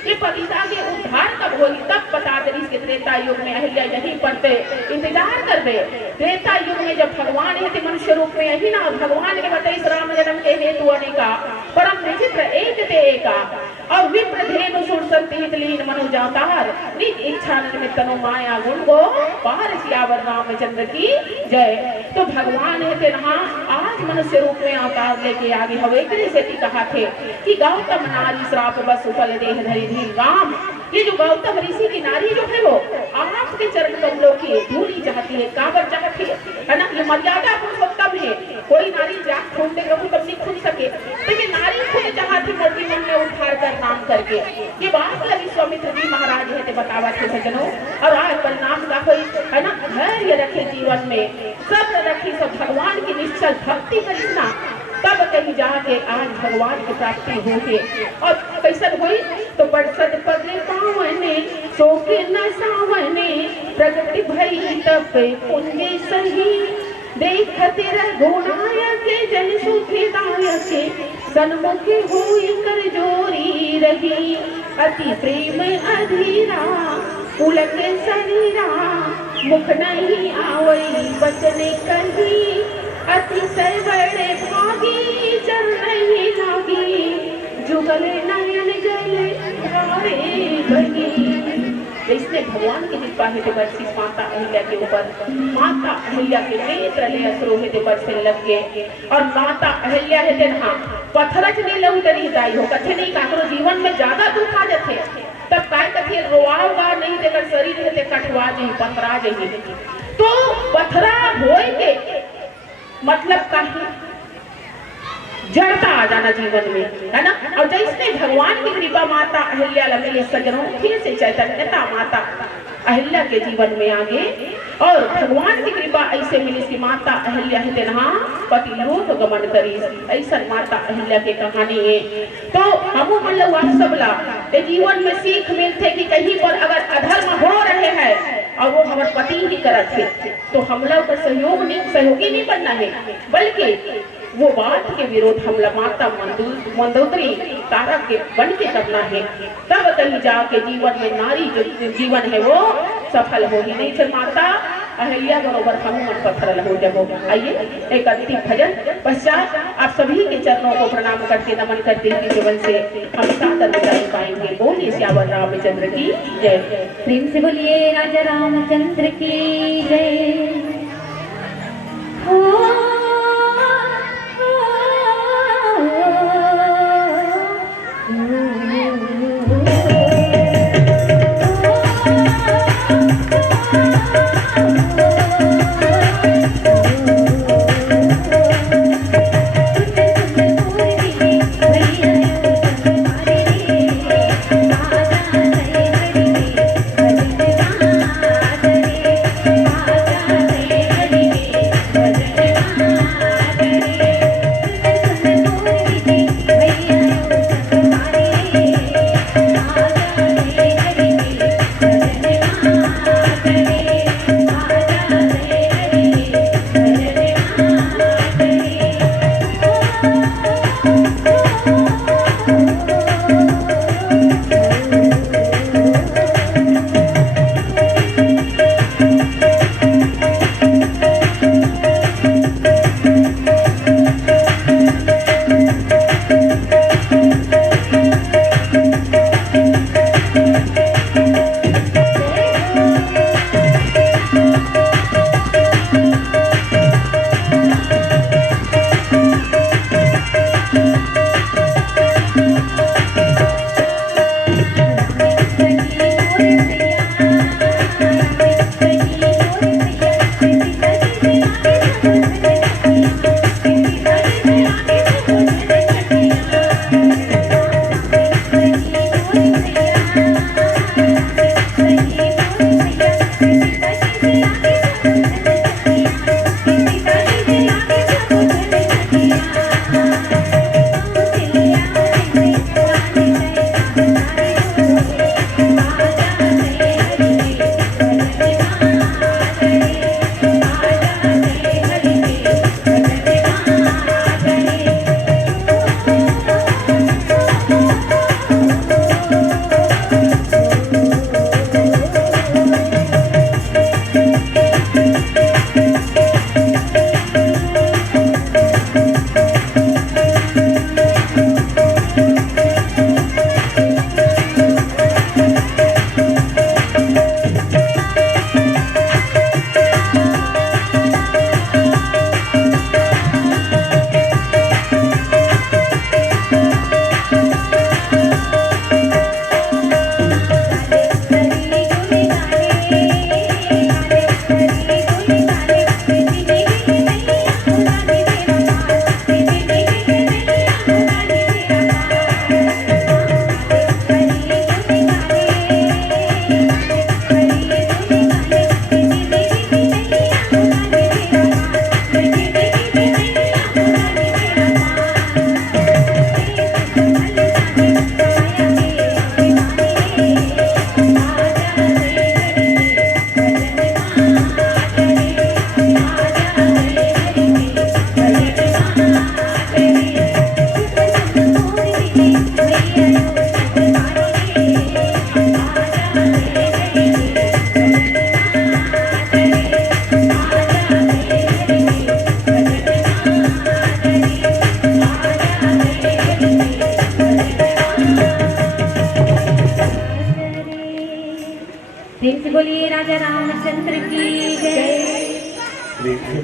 ये पतिता के उद्धार कब होगी तब बता दे। इसके त्रेता युग में अहिल्या यहीं पढ़ते इंतजार कर दे। त्रेता युग में जब भगवान है मनुष्य रूप में यही ना भगवान के बताई राम जन्म के हेतु अनेका परम विचित्र एक ते एका और विप्र धेनु सुर संति हितलीन मनुजातार निज इच्छा निमित्त नो माया गुण गो पार सियावर रामचंद्र की जय। तो भगवान है ना आज मनुष्य रूप में अवतार लेके आगे हवे से कहा थे कि गौतम नारी श्राप बस फल देह धरि धीर राम। ये जो गौतम ऋषि की नारी जो है वो आपके चरण कमलों की धूली चाहती है काबर चाहती है ना। ये मर्यादा पुरुषोत्तम है। कोई नारी जाग छोड़ते प्रभु तब नहीं खुल सके लेकिन नारी खुद चाहती मूर्ति मन में उद्धार कर नाम करके। ये बात विश्वामित्र जी महाराज है बतावा थे सज्जनों। और आज परिणाम का कोई है ना धैर्य रखे जीवन में सब रखी सब भगवान की निश्चल भक्ति करिश्मा तब कहीं जाके आज भगवान की प्राप्ति होगी। और कैसन हुई तो बरसत पगले पावने सोके न सावने प्रगति भई तब पुण्य सही देखते रघुनाय के जन सुखदाय के सन्मुखी हुई कर जोरी रही अति प्रेम अधीरा पुलक शरीरा मुख नहीं आवई बचने कही अतिशय बड़े भागी चल नहीं लागी जुगल नयन जल धारे बही। इसने भगवान की कृपा है बरसी माता अहिल्या के ऊपर। माता अहिल्या के नेत्र ले असरो है बरसे लग गए और माता अहिल्या है तेना पत्थरच ने लहू तरी दाई हो कथे नहीं काकरो जीवन में ज्यादा दुख आ जाते तब काय कथे रोआवा नहीं देकर शरीर है ते कटवा जाई पथरा जाई। तो पथरा होए के मतलब काहे जड़ता आ जाना जीवन में है ना। और जैसे भगवान की कृपा माता अहिल्या मिले सज्जनों फिर से चैतन्यता माता अहिल्या के जीवन में आगे और भगवान की कृपा ऐसे मिली कि माता अहिल्या पति लोक गमन करी ऐसा माता अहिल्या की कहानी है। तो हम मतलब सबला जीवन में सीख मिलते कि कहीं पर अगर अधर्म हो रहे हैं और वो हमारे पति ही करत है तो हम लोग का सहयोगी नहीं बनना है बल्कि वो बात के विरोध हमला माता मंदोदरी तारा के बन के करना है। तब कहीं जाके जीवन में नारी जो जीवन है वो सफल होगी नहीं फिर माता अहिल्या बरोबर हम मन पत्थर हो जाओ। आइए एक अंतिम भजन पश्चात आप सभी के चरणों को प्रणाम करके नमन करते हैं जीवन से हम सादर विदाई पाएंगे। बोलिए श्यावर रामचंद्र की जय। प्रेम से बोलिए राजा रामचंद्र की जय। राजा बोलिए राजा रामचंद्र की जय।